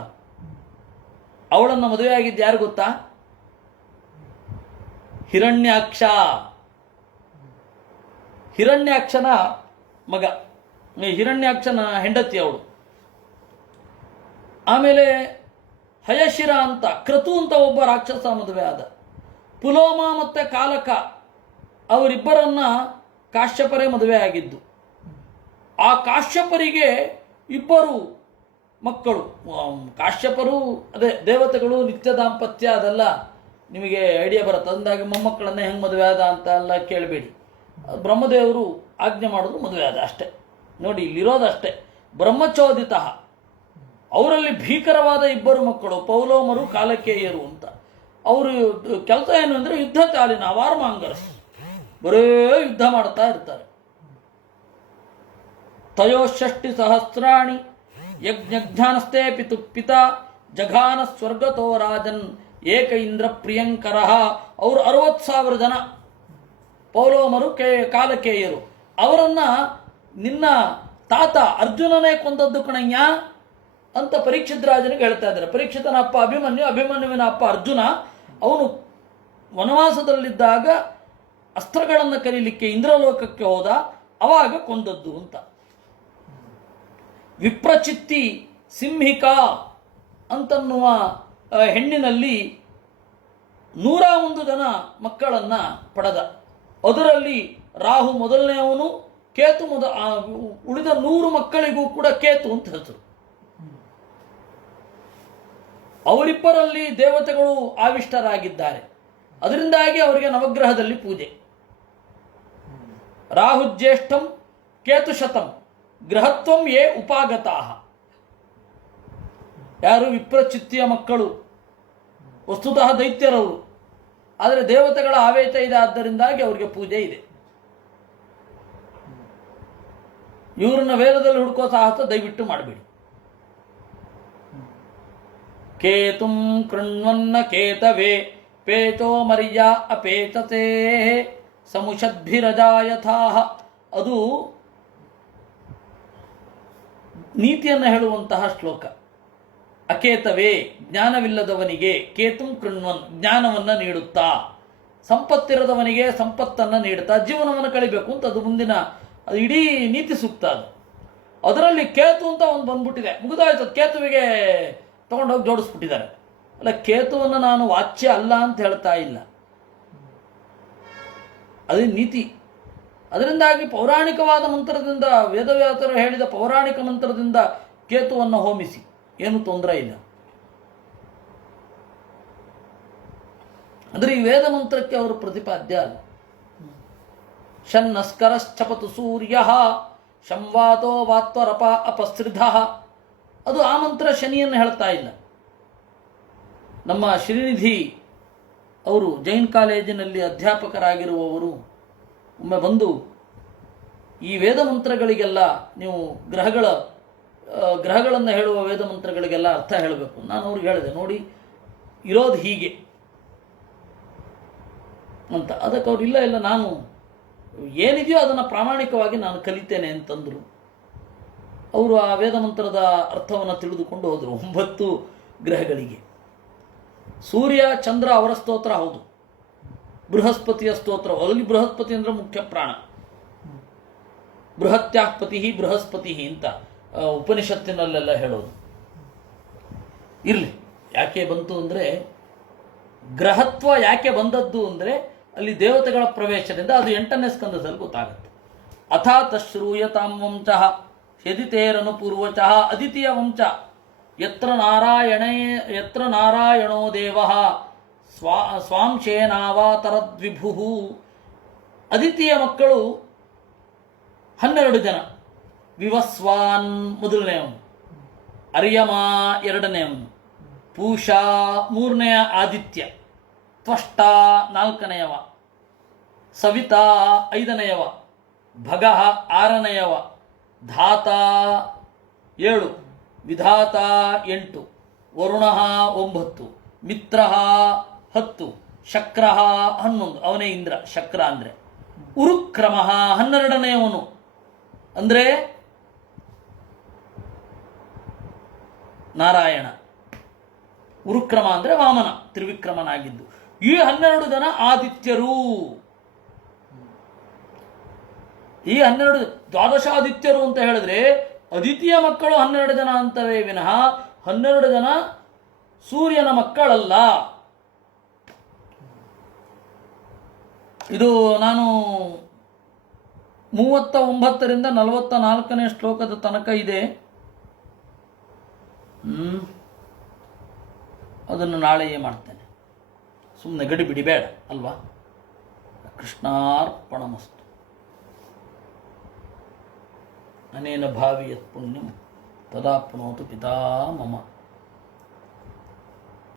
ಅವಳನ್ನು ಮದುವೆಯಾಗಿದ್ದು ಯಾರು ಗೊತ್ತಾ? ಹಿರಣ್ಯಾಕ್ಷ. ಹಿರಣ್ಯಾಕ್ಷನ ಮಗ, ಹಿರಣ್ಯಾಕ್ಷನ ಹೆಂಡತಿ ಅವಳು. ಆಮೇಲೆ ಹಯಶಿರ ಅಂತ, ಕ್ರತು ಅಂತ ಒಬ್ಬ ರಾಕ್ಷಸ ಮದುವೆ ಆದ. ಪುಲೋಮ ಮತ್ತು ಕಾಲಕ ಅವರಿಬ್ಬರನ್ನ ಕಾಶ್ಯಪರೇ ಮದುವೆ ಆಗಿದ್ದು. ಆ ಕಾಶ್ಯಪರಿಗೆ ಇಬ್ಬರು ಮಕ್ಕಳು. ಕಾಶ್ಯಪರು ಅದೇ ದೇವತೆಗಳು, ನಿತ್ಯ ದಾಂಪತ್ಯ, ಅದೆಲ್ಲ ನಿಮಗೆ ಐಡಿಯಾ ಬರುತ್ತೆ. ಅಂದಾಗಿ ಮೊಮ್ಮಕ್ಕಳನ್ನೇ ಹೆಂಗೆ ಮದುವೆ ಆದ ಅಂತ ಎಲ್ಲ ಕೇಳಬೇಡಿ. ಬ್ರಹ್ಮದೇವರು ಆಜ್ಞೆ ಮಾಡಿದ್ರು ಮದುವೆ ಆದ ಅಷ್ಟೇ. ನೋಡಿ, ಇಲ್ಲಿರೋದಷ್ಟೇ. ಬ್ರಹ್ಮಚೋದಿತ, ಅವರಲ್ಲಿ ಭೀಕರವಾದ ಇಬ್ಬರು ಮಕ್ಕಳು, ಪೌಲೋಮರು, ಕಾಲಕೇಯರು ಅಂತ. ಅವರು ಕೆಲಸ ಏನು ಅಂದರೆ ಯುದ್ಧ ಚಾಲಿನ ಅವಾರ್ಮಾಂಗರಸ್, ಬರೇ ಯುದ್ಧ ಮಾಡ್ತಾ ಇರ್ತಾರೆ. ತಯೋಷಷ್ಟಿ ಸಹಸ್ರಾಣಿ ಯಜ್ಞಜ್ಞಾನಸ್ಥೆ ಪಿತಾ ಜಘಾನ ಸ್ವರ್ಗತೋ ರಾಜನ್ ಏಕ ಇಂದ್ರ ಪ್ರಿಯಂಕರ. ಅವರು 60,000 ಜನ ಪೌಲೋಮರು, ಕಾಲಕೇಯರು. ಅವರನ್ನ ನಿನ್ನ ತಾತ ಅರ್ಜುನನೇ ಕೊಂದದ್ದು ಕಣಯ್ಯ ಅಂತ ಪರೀಕ್ಷಿತ್ ರಾಜನಿಗೆ ಹೇಳ್ತಾ ಇದ್ದಾರೆ. ಪರೀಕ್ಷಿತನ ಅಪ್ಪ ಅಭಿಮನ್ಯು, ಅಭಿಮನ್ಯುವಿನ ಅಪ್ಪ ಅರ್ಜುನ. ಅವನು ವನವಾಸದಲ್ಲಿದ್ದಾಗ ಅಸ್ತ್ರಗಳನ್ನು ಕರೀಲಿಕ್ಕೆ ಇಂದ್ರಲೋಕಕ್ಕೆ ಹೋದ, ಅವಾಗ ಕೊಂದದ್ದು ಅಂತ. ವಿಪ್ರಚಿತ್ತಿ ಸಿಂಹಿಕಾ ಅಂತನ್ನುವ ಹೆಣ್ಣಿನಲ್ಲಿ 101 ಜನ ಮಕ್ಕಳನ್ನು ಪಡೆದ. ಅದರಲ್ಲಿ ರಾಹು ಮೊದಲನೆಯವನು, ಕೇತು ಉಳಿದ 100 ಮಕ್ಕಳಿಗೂ ಕೂಡ ಕೇತು ಅಂತ ಹೆಸರು. ಅವರಿಬ್ಬರಲ್ಲಿ ದೇವತೆಗಳು ಆವಿಷ್ಟರಾಗಿದ್ದಾರೆ. ಅದರಿಂದಾಗಿ ಅವರಿಗೆ ನವಗ್ರಹದಲ್ಲಿ ಪೂಜೆ. ರಾಹುಜ್ಯೇಷ್ಠಂ ಕೇತುಶತಂ ಗ್ರಹತ್ವಂ ಯೇ ಉಪಾಗತಾಹ. ಯಾರು? ವಿಪ್ರಚಿತ್ತಿಯ ಮಕ್ಕಳು, ವಸ್ತುತಃ ದೈತ್ಯರವರು. ಆದರೆ ದೇವತೆಗಳ ಆವೇಶ ಇದೆ, ಆದ್ದರಿಂದಾಗಿ ಅವರಿಗೆ ಪೂಜೆ ಇದೆ. ಇವ್ರನ್ನ ವೇದದಲ್ಲಿ ಹುಡುಕೋ ಸಾಹಸ ದಯವಿಟ್ಟು ಮಾಡಬೇಡಿ. ಕೇತುಂ ಕೃಣ್ವನ್ನ ಕೇತವೇ ಪೇತೋ ಮರ್ಯ ಅಪೇತತೆ ಸಮುಷದ್ಭಿರಜಾಯಥಾಹ. ಅದು ನೀತಿಯನ್ನು ಹೇಳುವಂತಹ ಶ್ಲೋಕ. ಅಕೇತವೇ, ಜ್ಞಾನವಿಲ್ಲದವನಿಗೆ, ಕೇತುಂ ಕೃಣ್ವನ್, ಜ್ಞಾನವನ್ನು ನೀಡುತ್ತಾ, ಸಂಪತ್ತಿರದವನಿಗೆ ಸಂಪತ್ತನ್ನು ನೀಡುತ್ತಾ ಜೀವನವನ್ನು ಕಳಿಬೇಕು ಅಂತ. ಅದು ಮುಂದಿನ, ಅದು ಇಡೀ ನೀತಿ ಸೂಕ್ತ. ಅದು ಅದರಲ್ಲಿ ಕೇತು ಅಂತ ಒಂದು ಬಂದ್ಬಿಟ್ಟಿದೆ, ಮುಗಿದಾಯ್ತು. ಕೇತುವಿಗೆ ತಗೊಂಡೋಗಿ ಜೋಡಿಸ್ಬಿಟ್ಟಿದ್ದಾರೆ. ಅಲ್ಲ, ಕೇತುವನ್ನು ನಾನು ವಾಚ್ಯ ಅಲ್ಲ ಅಂತ ಹೇಳ್ತಾ ಇಲ್ಲ, ಅದೇ ನೀತಿ. ಅದರಿಂದಾಗಿ ಪೌರಾಣಿಕವಾದ ಮಂತ್ರದಿಂದ, ವೇದವ್ಯಾಸರು ಹೇಳಿದ ಪೌರಾಣಿಕ ಮಂತ್ರದಿಂದ ಕೇತುವನ್ನು ಹೋಮಿಸಿ, ಏನು ತೊಂದರೆ ಇಲ್ಲ. ಆದರೆ ಈ ವೇದ ಮಂತ್ರಕ್ಕೆ ಅವರು ಪ್ರತಿಪಾದ್ಯ ಅಲ್ಲ. ಶನ್ನಸ್ಕರಶ್ಚಪತು ಸೂರ್ಯ ಶಂವಾತೋ ವಾತ್ವರಪ ಅಪಸ್ತ್ರಿಧ. ಅದು ಆ ಮಂತ್ರ ಶನಿಯನ್ನು ಹೇಳ್ತಾ ಇಲ್ಲ. ನಮ್ಮ ಶ್ರೀನಿಧಿ ಅವರು ಜೈನ್ ಕಾಲೇಜಿನಲ್ಲಿ ಅಧ್ಯಾಪಕರಾಗಿರುವವರು ಒಮ್ಮೆ ಬಂದು ಈ ವೇದ ಮಂತ್ರಗಳಿಗೆಲ್ಲ ನೀವು ಗ್ರಹಗಳನ್ನು ಹೇಳುವ ವೇದ ಮಂತ್ರಗಳಿಗೆಲ್ಲ ಅರ್ಥ ಹೇಳಬೇಕು. ನಾನು ಅವ್ರಿಗೆ ಹೇಳಿದೆ, ನೋಡಿ ಇರೋದು ಹೀಗೆ ಅಂತ. ಅದಕ್ಕೆ ಅವ್ರು ಇಲ್ಲ ನಾನು ಏನಿದೆಯೋ ಅದನ್ನು ಪ್ರಾಮಾಣಿಕವಾಗಿ ನಾನು ಕಲಿತೇನೆ ಅಂತಂದರು. ಅವರು ಆ ವೇದ ಮಂತ್ರದ ಅರ್ಥವನ್ನು ತಿಳಿದುಕೊಂಡು ಹೋದರು. 9 ಗ್ರಹಗಳಿಗೆ. ಸೂರ್ಯ ಚಂದ್ರ ಅವರ ಸ್ತೋತ್ರ ಹೌದು, ಬೃಹಸ್ಪತಿಯ ಸ್ತೋತ್ರ. ಅಲ್ಲಿ ಬೃಹಸ್ಪತಿ ಅಂದರೆ ಮುಖ್ಯ ಪ್ರಾಣ. ಬೃಹತ್ಯಾಪತಿ ಬೃಹಸ್ಪತಿ ಅಂತ ಉಪನಿಷತ್ತಿನಲ್ಲೆಲ್ಲ ಹೇಳೋದು. ಇರಲಿ, ಯಾಕೆ ಬಂತು ಅಂದರೆ, ಗ್ರಹತ್ವ ಯಾಕೆ ಬಂದದ್ದು ಅಂದರೆ ಅಲ್ಲಿ ದೇವತೆಗಳ ಪ್ರವೇಶದಿಂದ, ಅದು 8ನೇ ಸ್ಕಂದದಲ್ಲಿ ಗೊತ್ತಾಗುತ್ತೆ. ಅಥಾತ ಶ್ರೂಯತಾಂ ವಂಚಃ ಯದಿತೇರನು ಪೂರ್ವಚಃ ಅದಿತಿಯ ವಂಚ ಯತ್ರ ನಾರಾಯಣೋ ದೇವಃ ಸ್ವಾಂಶೇನಾವಾತರದ್ವಿಭುಃ. ಅದಿತಿಯ ಮಕ್ಕಳು 12 ಜನ. ವಿವಸ್ವಾನ್ ಮೊದಲನೆಯವನು, ಅರ್ಯಮ ಎರಡನೆಯವನು, ಪೂಷಾ ಮೂರನೆಯ ಆದಿತ್ಯ, ತ್ವಷ್ಟ ನಾಲ್ಕನೆಯವ, ಸವಿತಾ ಐದನೆಯವ, ಭಗಃ ಆರನೆಯವ, ಧಾತ 7, ವಿಧಾತ 8, ವರುಣ 9, ಮಿತ್ರ 10, ಶಕ್ರ 11, ಅವನೇ ಇಂದ್ರ. ಶಕ್ರ ಅಂದರೆ ಉರುಕ್ರಮ 12ನೆಯವನು ಅಂದರೆ ನಾರಾಯಣ. ಉರುಕ್ರಮ ಅಂದರೆ ವಾಮನ, ತ್ರಿವಿಕ್ರಮನಾಗಿದ್ದು. ಈ 12 ಜನ ಆದಿತ್ಯರು. ಈ 12 ದ್ವಾದಶಾದಿತ್ಯರು ಅಂತ ಹೇಳಿದ್ರೆ ಅದಿತಿಯ ಮಕ್ಕಳು 12 ಜನ ಅಂತವೇ ವಿನಃ 12 ಜನ ಸೂರ್ಯನ ಮಕ್ಕಳಲ್ಲ. ಇದು ನಾನು 39ರಿಂದ 44ನೇ ಶ್ಲೋಕದ ತನಕ ಇದೆ. ಅದನ್ನು ನಾಳೆಯೇ ಮಾಡ್ತೇನೆ. ಸುಮ್ಮನೆ ಗಡಿಬಿಡಿ ಬೇಡ ಅಲ್ವಾ. ಕೃಷ್ಣಾರ್ಪಣಮಸ್ತು. ಅನೇನ ಭಾವಿ ಯತ್ ಪುಣ್ಯಂ ತದಾಪ್ನೋತು ಪಿತಾ ಮಮ.